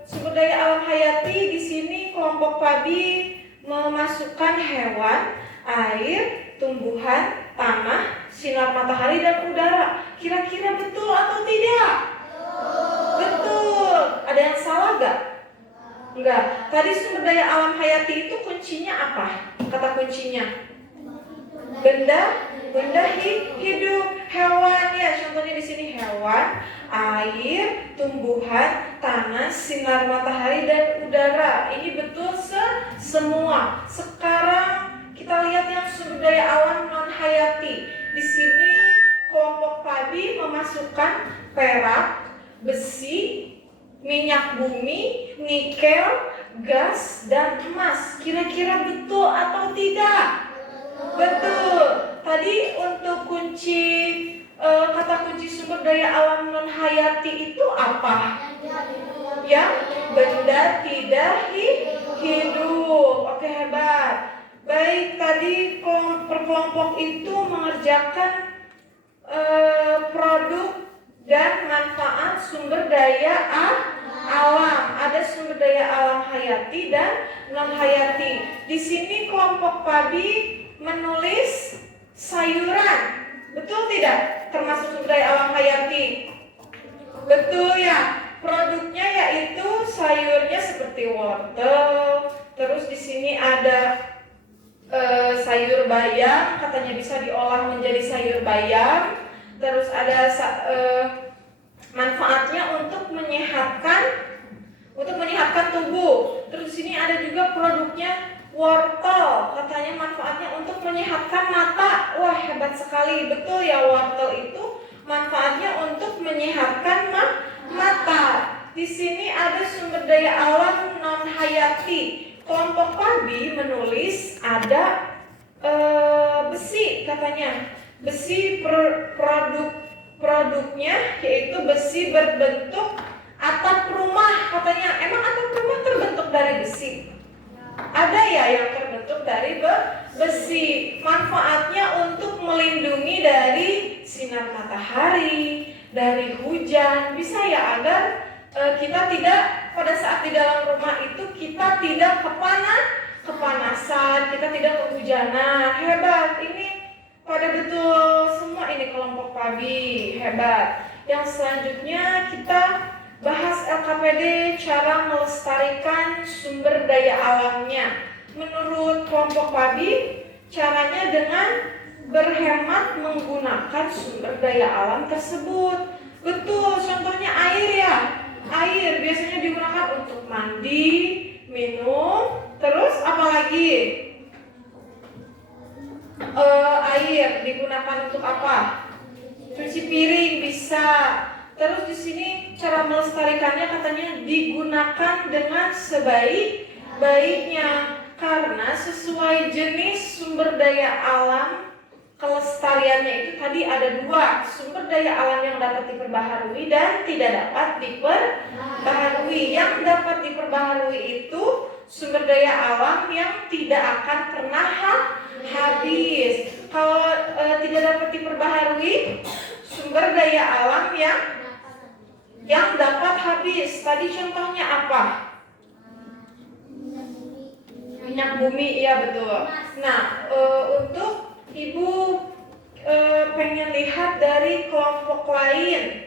Sumber daya alam hayati di sini kelompok Fabi memasukkan hewan, air, tumbuhan, tanah, sinar matahari dan udara. Kira-kira betul atau tidak? Betul. Ada yang salah gak? Enggak. Tadi sumber daya alam hayati itu kuncinya apa? Kata kuncinya benda hidup, hewan ya. Contohnya di sini hewan, air, tumbuhan, tanah, sinar matahari dan udara. Ini betul semua. Sekarang kita lihat yang sumber daya alam non hayati. Di sini kelompok Fabi memasukkan perak, besi, minyak bumi, nikel, gas, dan emas. Kira-kira betul atau tidak? Betul. Tadi untuk kunci kata kunci sumber daya alam non hayati itu apa? Ya, benda tidak hidup. Oke, hebat. Baik, tadi perkelompok itu mengerjakan produk dan manfaat sumber daya alam. Ada sumber daya alam hayati dan non hayati. Di sini kelompok Fabi menulis sayuran. Betul tidak? Termasuk sumber daya alam hayati. Betul ya. Produknya yaitu sayurnya seperti wortel. Terus di sini ada sayur bayam, katanya bisa diolah menjadi sayur bayam. Terus ada manfaatnya untuk menyehatkan tubuh. Terus di sini ada juga produknya wortel, katanya manfaatnya untuk menyehatkan mata. Wah, hebat sekali. Betul ya, wortel itu manfaatnya untuk menyehatkan mata. Di sini ada sumber daya alam non hayati. Kelompok Fabi menulis ada besi, katanya. Besi produknya yaitu besi berbentuk atap rumah, katanya. Emang atap rumah terbentuk dari besi? Ada ya yang terbentuk dari besi. Manfaatnya untuk melindungi dari sinar matahari, dari hujan. Bisa ya agar kita tidak, pada saat di dalam rumah itu kita tidak kepanasan, kita tidak kehujanan. Hebat. Ini pada betul semua ini kelompok Fabi. Hebat. Yang selanjutnya kita Bahas LKPD, cara melestarikan sumber daya alamnya. Menurut kelompok Fabi, caranya dengan berhemat menggunakan sumber daya alam tersebut. Betul, contohnya air ya. Air biasanya digunakan untuk mandi, minum, terus apa lagi? Air digunakan untuk apa? Cuci piring bisa. Terus di sini cara melestarikannya katanya digunakan dengan sebaik-baiknya karena sesuai jenis sumber daya alam kelestariannya itu tadi ada dua, sumber daya alam yang dapat diperbaharui dan tidak dapat diperbaharui. Yang dapat diperbaharui itu sumber daya alam yang tidak akan pernah habis. Kalau tidak dapat diperbaharui, sumber daya alam yang dapat habis. Tadi contohnya apa? Minyak bumi, iya betul. Nah, untuk Ibu pengen lihat dari kelompok lain.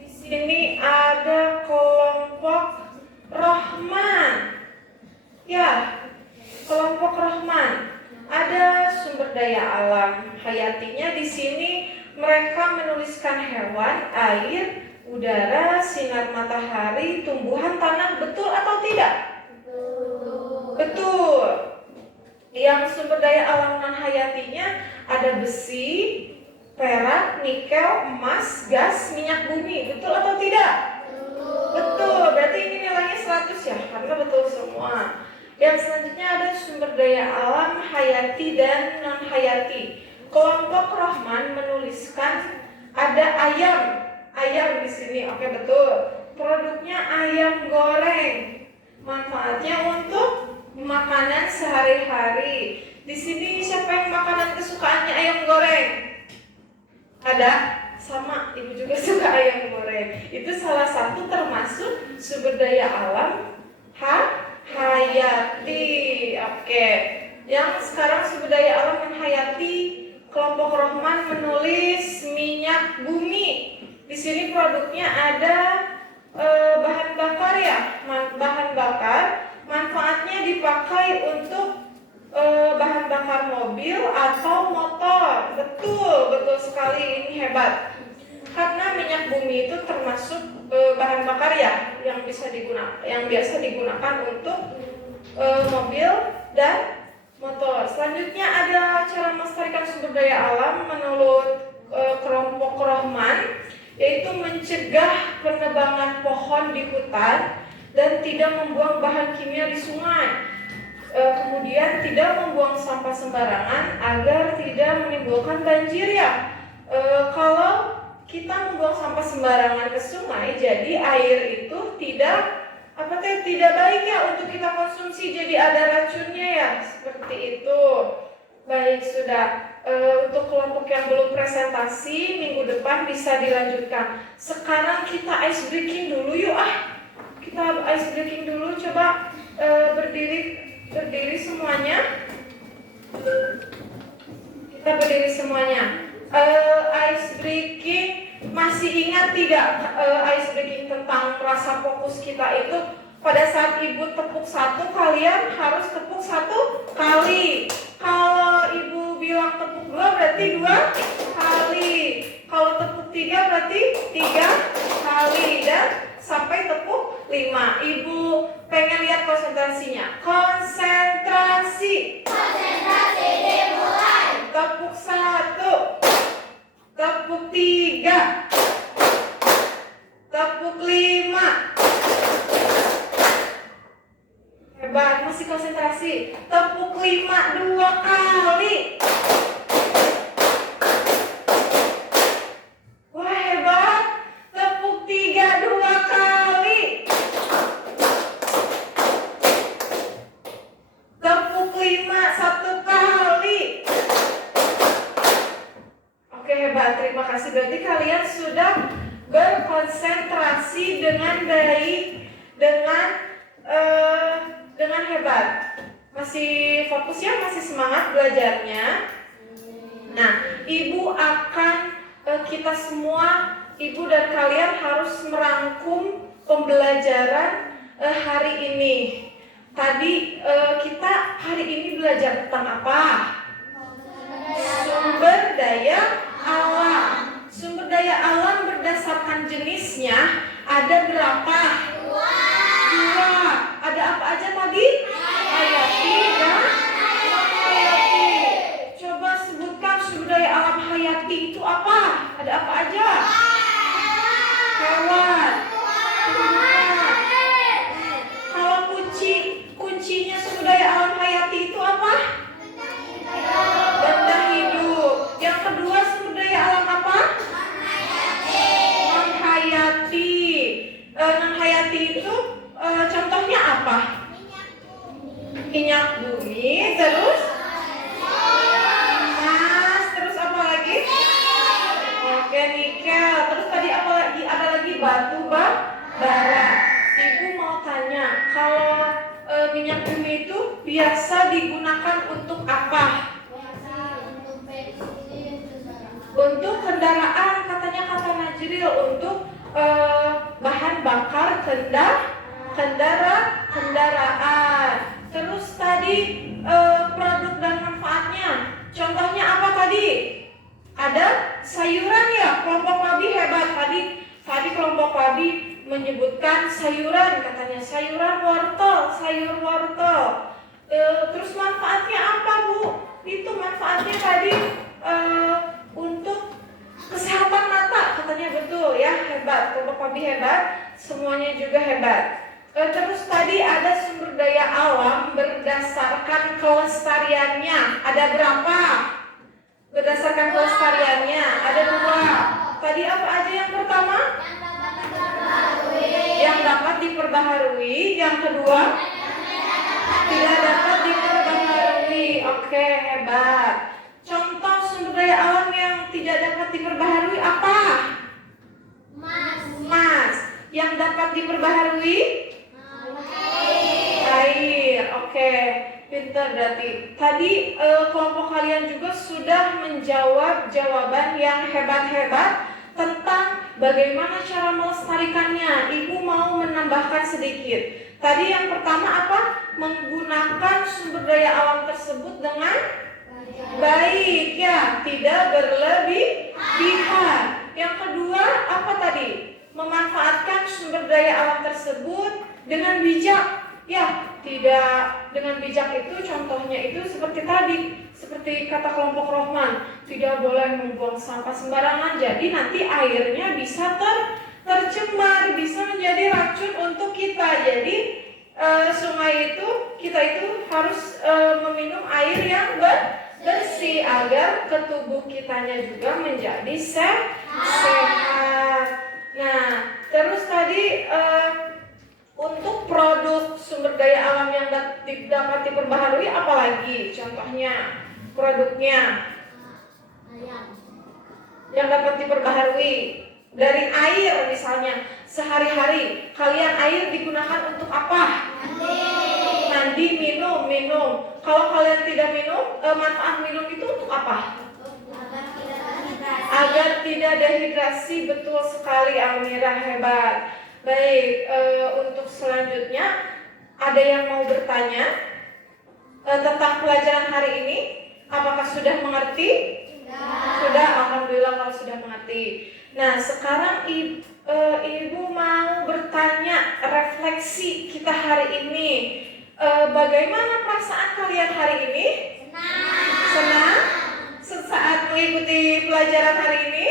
Di sini ada kelompok Rohman. Ya, kelompok Rohman. Ada sumber daya alam hayatinya. Di sini mereka menuliskan hewan, air, udara, sinar matahari, tumbuhan, tanah. Betul atau tidak? Betul. Yang sumber daya alam non hayatinya ada besi, perak, nikel, emas, gas, minyak bumi. Betul atau tidak? Betul. Berarti ini nilainya 100 ya, karena betul semua. Yang selanjutnya ada sumber daya alam hayati dan non hayati. Kelompok Rohman menuliskan ada ayam di sini. Oke, betul. Produknya ayam goreng. Manfaatnya untuk makanan sehari-hari. Di sini siapa yang makanan kesukaannya ayam goreng? Ada? Sama, ibu juga suka ayam goreng. Itu salah satu termasuk sumber daya alam hayati. Oke. Yang sekarang sumber daya alam yang hayati, kelompok Rohman menulis minyak bumi. Di sini produknya ada bahan bakar ya, bahan bakar. Manfaatnya dipakai untuk bahan bakar mobil atau motor. Betul sekali, ini hebat. Karena minyak bumi itu termasuk bahan bakar ya yang biasa digunakan untuk mobil dan motor. Selanjutnya ada cara melestarikan sumber daya alam menurut kelompok Rohman, yaitu mencegah penebangan pohon di hutan dan tidak membuang bahan kimia di sungai. Kemudian tidak membuang sampah sembarangan agar tidak menimbulkan banjir ya. Kalau kita membuang sampah sembarangan ke sungai, jadi air itu tidak baik ya untuk kita konsumsi, jadi ada racunnya ya, seperti itu. Baik, sudah. Untuk kelompok yang belum presentasi, minggu depan bisa dilanjutkan. Sekarang kita ice breaking dulu yuk Kita ice breaking dulu, coba berdiri semuanya. Kita berdiri semuanya. Ice breaking, masih ingat tidak ice breaking tentang rasa fokus kita itu? Pada saat ibu tepuk 1, kalian harus tepuk 1 kali. Kalau ibu bilang tepuk 2 berarti 2 kali. Kalau tepuk 3 berarti 3 kali. Dan sampai tepuk 5. Ibu pengen lihat konsentrasinya. Konsentrasi. Konsentrasi dimulai. Tepuk 1. Tepuk 3. Tepuk 5. Hebat, masih konsentrasi. Tepuk 5 2 kali. Wah, hebat. Tepuk 3 2 kali. Tepuk 5 1 kali. Oke, hebat. Terima kasih. Berarti kalian sudah berkonsentrasi dengan baik, dengan hebat. Masih fokus ya, masih semangat belajarnya. Nah, ibu akan kita semua Ibu dan kalian harus merangkum pembelajaran hari ini. Tadi kita hari ini belajar tentang apa? Sumber daya alam. Sumber daya alam berdasarkan jenisnya ada berapa? Dua. Ada apa aja tadi? Hayati dan non-hayati. Coba sebutkan sumber daya alam hayati itu apa? Ada apa aja? Hewan. Kalau kuncinya sumber daya alam hayati itu apa? Benda hidup. Yang kedua sumber daya alam apa? Non-hayati. Non-hayati itu contohnya apa? Minyak bumi, terus emas, terus apa lagi? Oke, nikel. Terus tadi apa lagi? Ada lagi batu bara. Ibu mau tanya, kalau minyak bumi itu biasa digunakan untuk apa? Untuk kendaraan, katanya kata Najril, untuk bahan bakar kendaraan. Terus tadi produk dan manfaatnya. Contohnya apa tadi? Ada sayuran ya. Kelompok Wabi hebat. Tadi kelompok Wabi menyebutkan sayuran, katanya sayuran wortel, sayur wortel. Terus manfaatnya apa, Bu? Itu manfaatnya tadi untuk kesehatan mata, katanya betul ya, hebat. Kelompok Wabi hebat, semuanya juga hebat. Terus tadi ada sumber daya alam berdasarkan kelestariannya. Ada berapa? Berdasarkan kelestariannya ada 2. Tadi apa aja yang pertama? Yang dapat diperbaharui. Yang kedua? Tidak dapat diperbaharui. Oke, hebat. Contoh sumber daya alam yang tidak dapat diperbaharui apa? Emas. Yang dapat diperbaharui? Air. Oke, pintar berarti. Tadi kelompok kalian juga sudah menjawab jawaban yang hebat-hebat tentang bagaimana cara melestarikannya. Ibu mau menambahkan sedikit. Tadi yang pertama apa? Menggunakan sumber daya alam tersebut dengan baik ya, tidak berlebihan. Yang kedua apa tadi? Memanfaatkan sumber daya alam tersebut dengan bijak. Ya, tidak dengan bijak itu contohnya itu seperti tadi, seperti kata kelompok Rohman, tidak boleh membuang sampah sembarangan. Jadi nanti airnya bisa tercemar, bisa menjadi racun untuk kita. Jadi sungai itu kita itu harus meminum air yang bersih agar ke tubuh kitanya juga menjadi sehat. Nah, terus tadi untuk produk sumber daya alam yang dapat diperbaharui apalagi? Contohnya produknya yang dapat diperbaharui dari air misalnya. Sehari-hari kalian air digunakan untuk apa? Mandi, minum. Kalau kalian tidak minum, manfaat minum itu untuk apa? Agar tidak dehidrasi. Betul sekali, Almira, hebat. Baik, untuk selanjutnya ada yang mau bertanya tentang pelajaran hari ini? Apakah sudah mengerti? Sudah, alhamdulillah kalau sudah mengerti. Nah, sekarang ibu mau bertanya refleksi kita hari ini. Bagaimana perasaan kalian hari ini? Senang? Sesaat mengikuti pelajaran hari ini?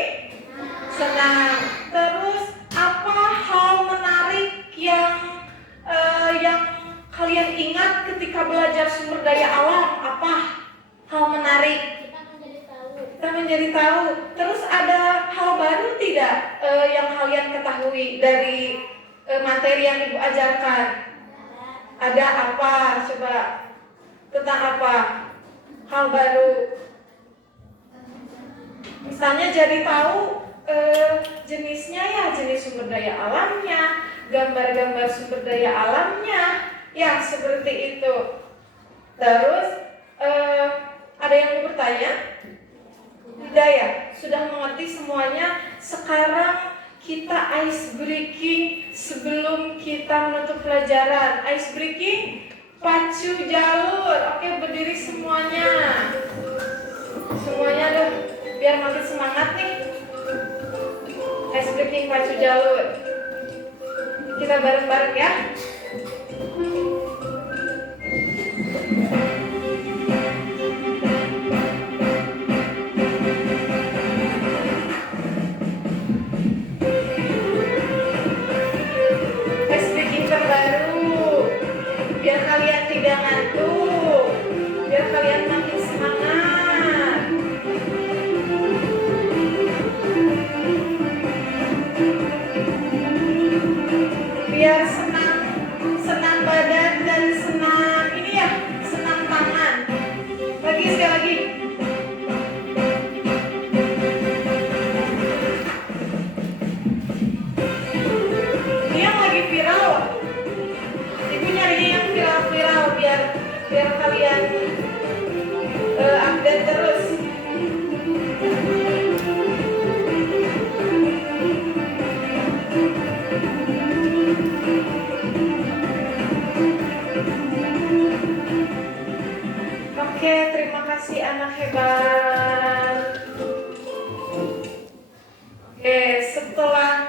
Senang. Terus apa hal menarik yang kalian ingat ketika belajar sumber daya alam? Apa hal menarik? Kita menjadi tahu. Terus ada hal baru tidak yang kalian ketahui dari materi yang ibu ajarkan? Ada apa? Coba tentang apa? Hal baru. Misalnya jadi tahu jenisnya ya, jenis sumber daya alamnya, gambar-gambar sumber daya alamnya, ya seperti itu. Terus ada yang mau bertanya? Tidak ya, sudah mengerti semuanya. Sekarang kita ice breaking sebelum kita menutup pelajaran. Ice breaking, pacu jalur. Oke, berdiri semuanya. Semuanya dong, biar makin semangat nih. Ice breaking, pacu jalur. Kita bareng-bareng ya. Ice breaking terbaru, biar kalian tidak ngantuk, biar kalian makin semangat. Biar senang badan dan senang ini ya, senang tangan. Lagi sekali lagi. Ini yang lagi viral. Ibu nyarinya yang viral-viral biar kalian update terus. Oke, terima kasih anak hebat. Oke, setelah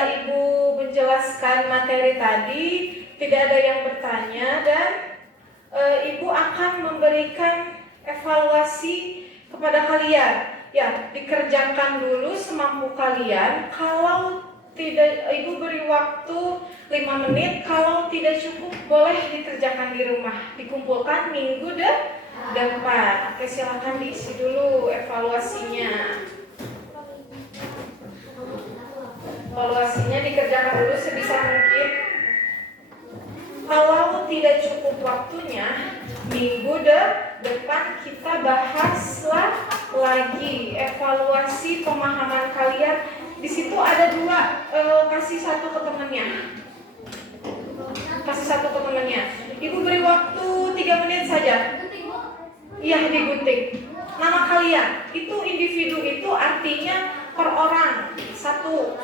Ibu menjelaskan materi tadi, tidak ada yang bertanya dan Ibu akan memberikan evaluasi kepada kalian. Ya, dikerjakan dulu semampu kalian. Kalau tidak, Ibu beri waktu 5 menit. Kalau tidak cukup, boleh dikerjakan di rumah. Dikumpulkan minggu depan. Oke, silakan diisi dulu evaluasinya. Evaluasinya dikerjakan dulu sebisa mungkin. Kalau tidak cukup waktunya, minggu depan kita bahaslah lagi evaluasi pemahaman kalian. Di situ ada 2, kasih satu ke temannya. Kasih satu ke temannya. Ibu beri waktu 3 menit saja. Iya, digunting. Nama kalian, itu individu itu artinya per orang, satu.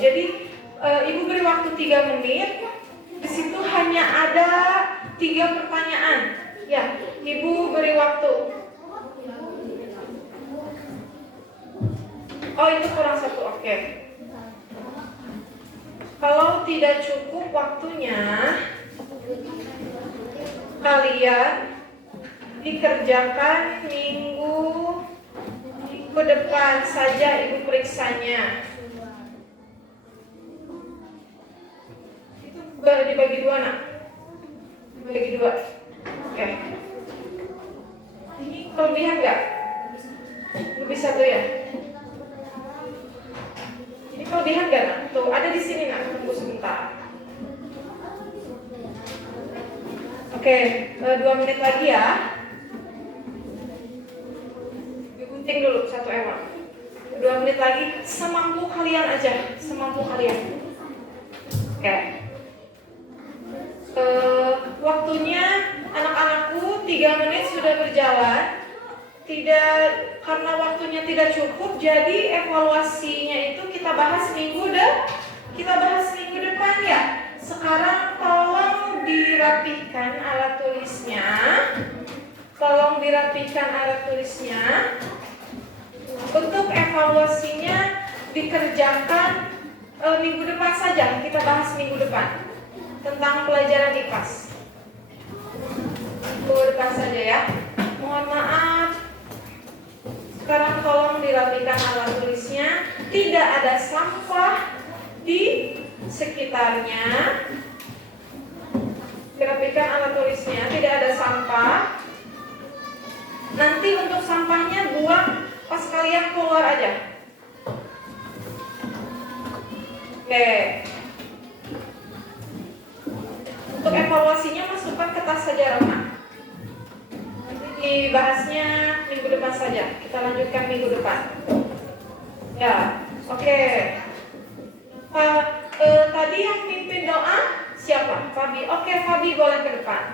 Jadi Ibu beri waktu 3 menit. Di situ hanya ada 3 pertanyaan. Ya, Ibu beri waktu. Oh, itu kurang 1, oke. Kalau tidak cukup waktunya, kalian dikerjakan minggu depan saja Ibu periksanya. Itu dibagi 2, nak. Dibagi 2. Oke. Ini kelebihan nggak? Lebih 1 ya? Ini kelebihan nggak, nak? Tuh, ada di sini, nak. Tunggu sebentar. Oke, 2 menit lagi ya. Digunting dulu 1 emang. 2 menit lagi, semampu kalian aja, semampu kalian. Oke. Waktunya anak-anakku 3 menit sudah berjalan. Karena waktunya tidak cukup, jadi evaluasinya itu kita bahas minggu depan ya. Sekarang tolong dirapihkan alat tulisnya. Untuk evaluasinya dikerjakan minggu depan saja. Kita bahas minggu depan tentang pelajaran IPAS. Minggu depan saja ya. Mohon maaf. Sekarang tolong dirapikan alat tulisnya. Tidak ada sampah di sekitarnya. Dirapikan alat tulisnya, tidak ada sampah. Nanti untuk sampahnya buang pas kalian keluar aja. Oke. Untuk evaluasinya masukkan ke tas saja, Rama. Dibahasnya minggu depan saja. Kita lanjutkan minggu depan. Ya, oke. Tadi yang pimpin doa siapa? Fabi. Oke, Fabi boleh ke depan.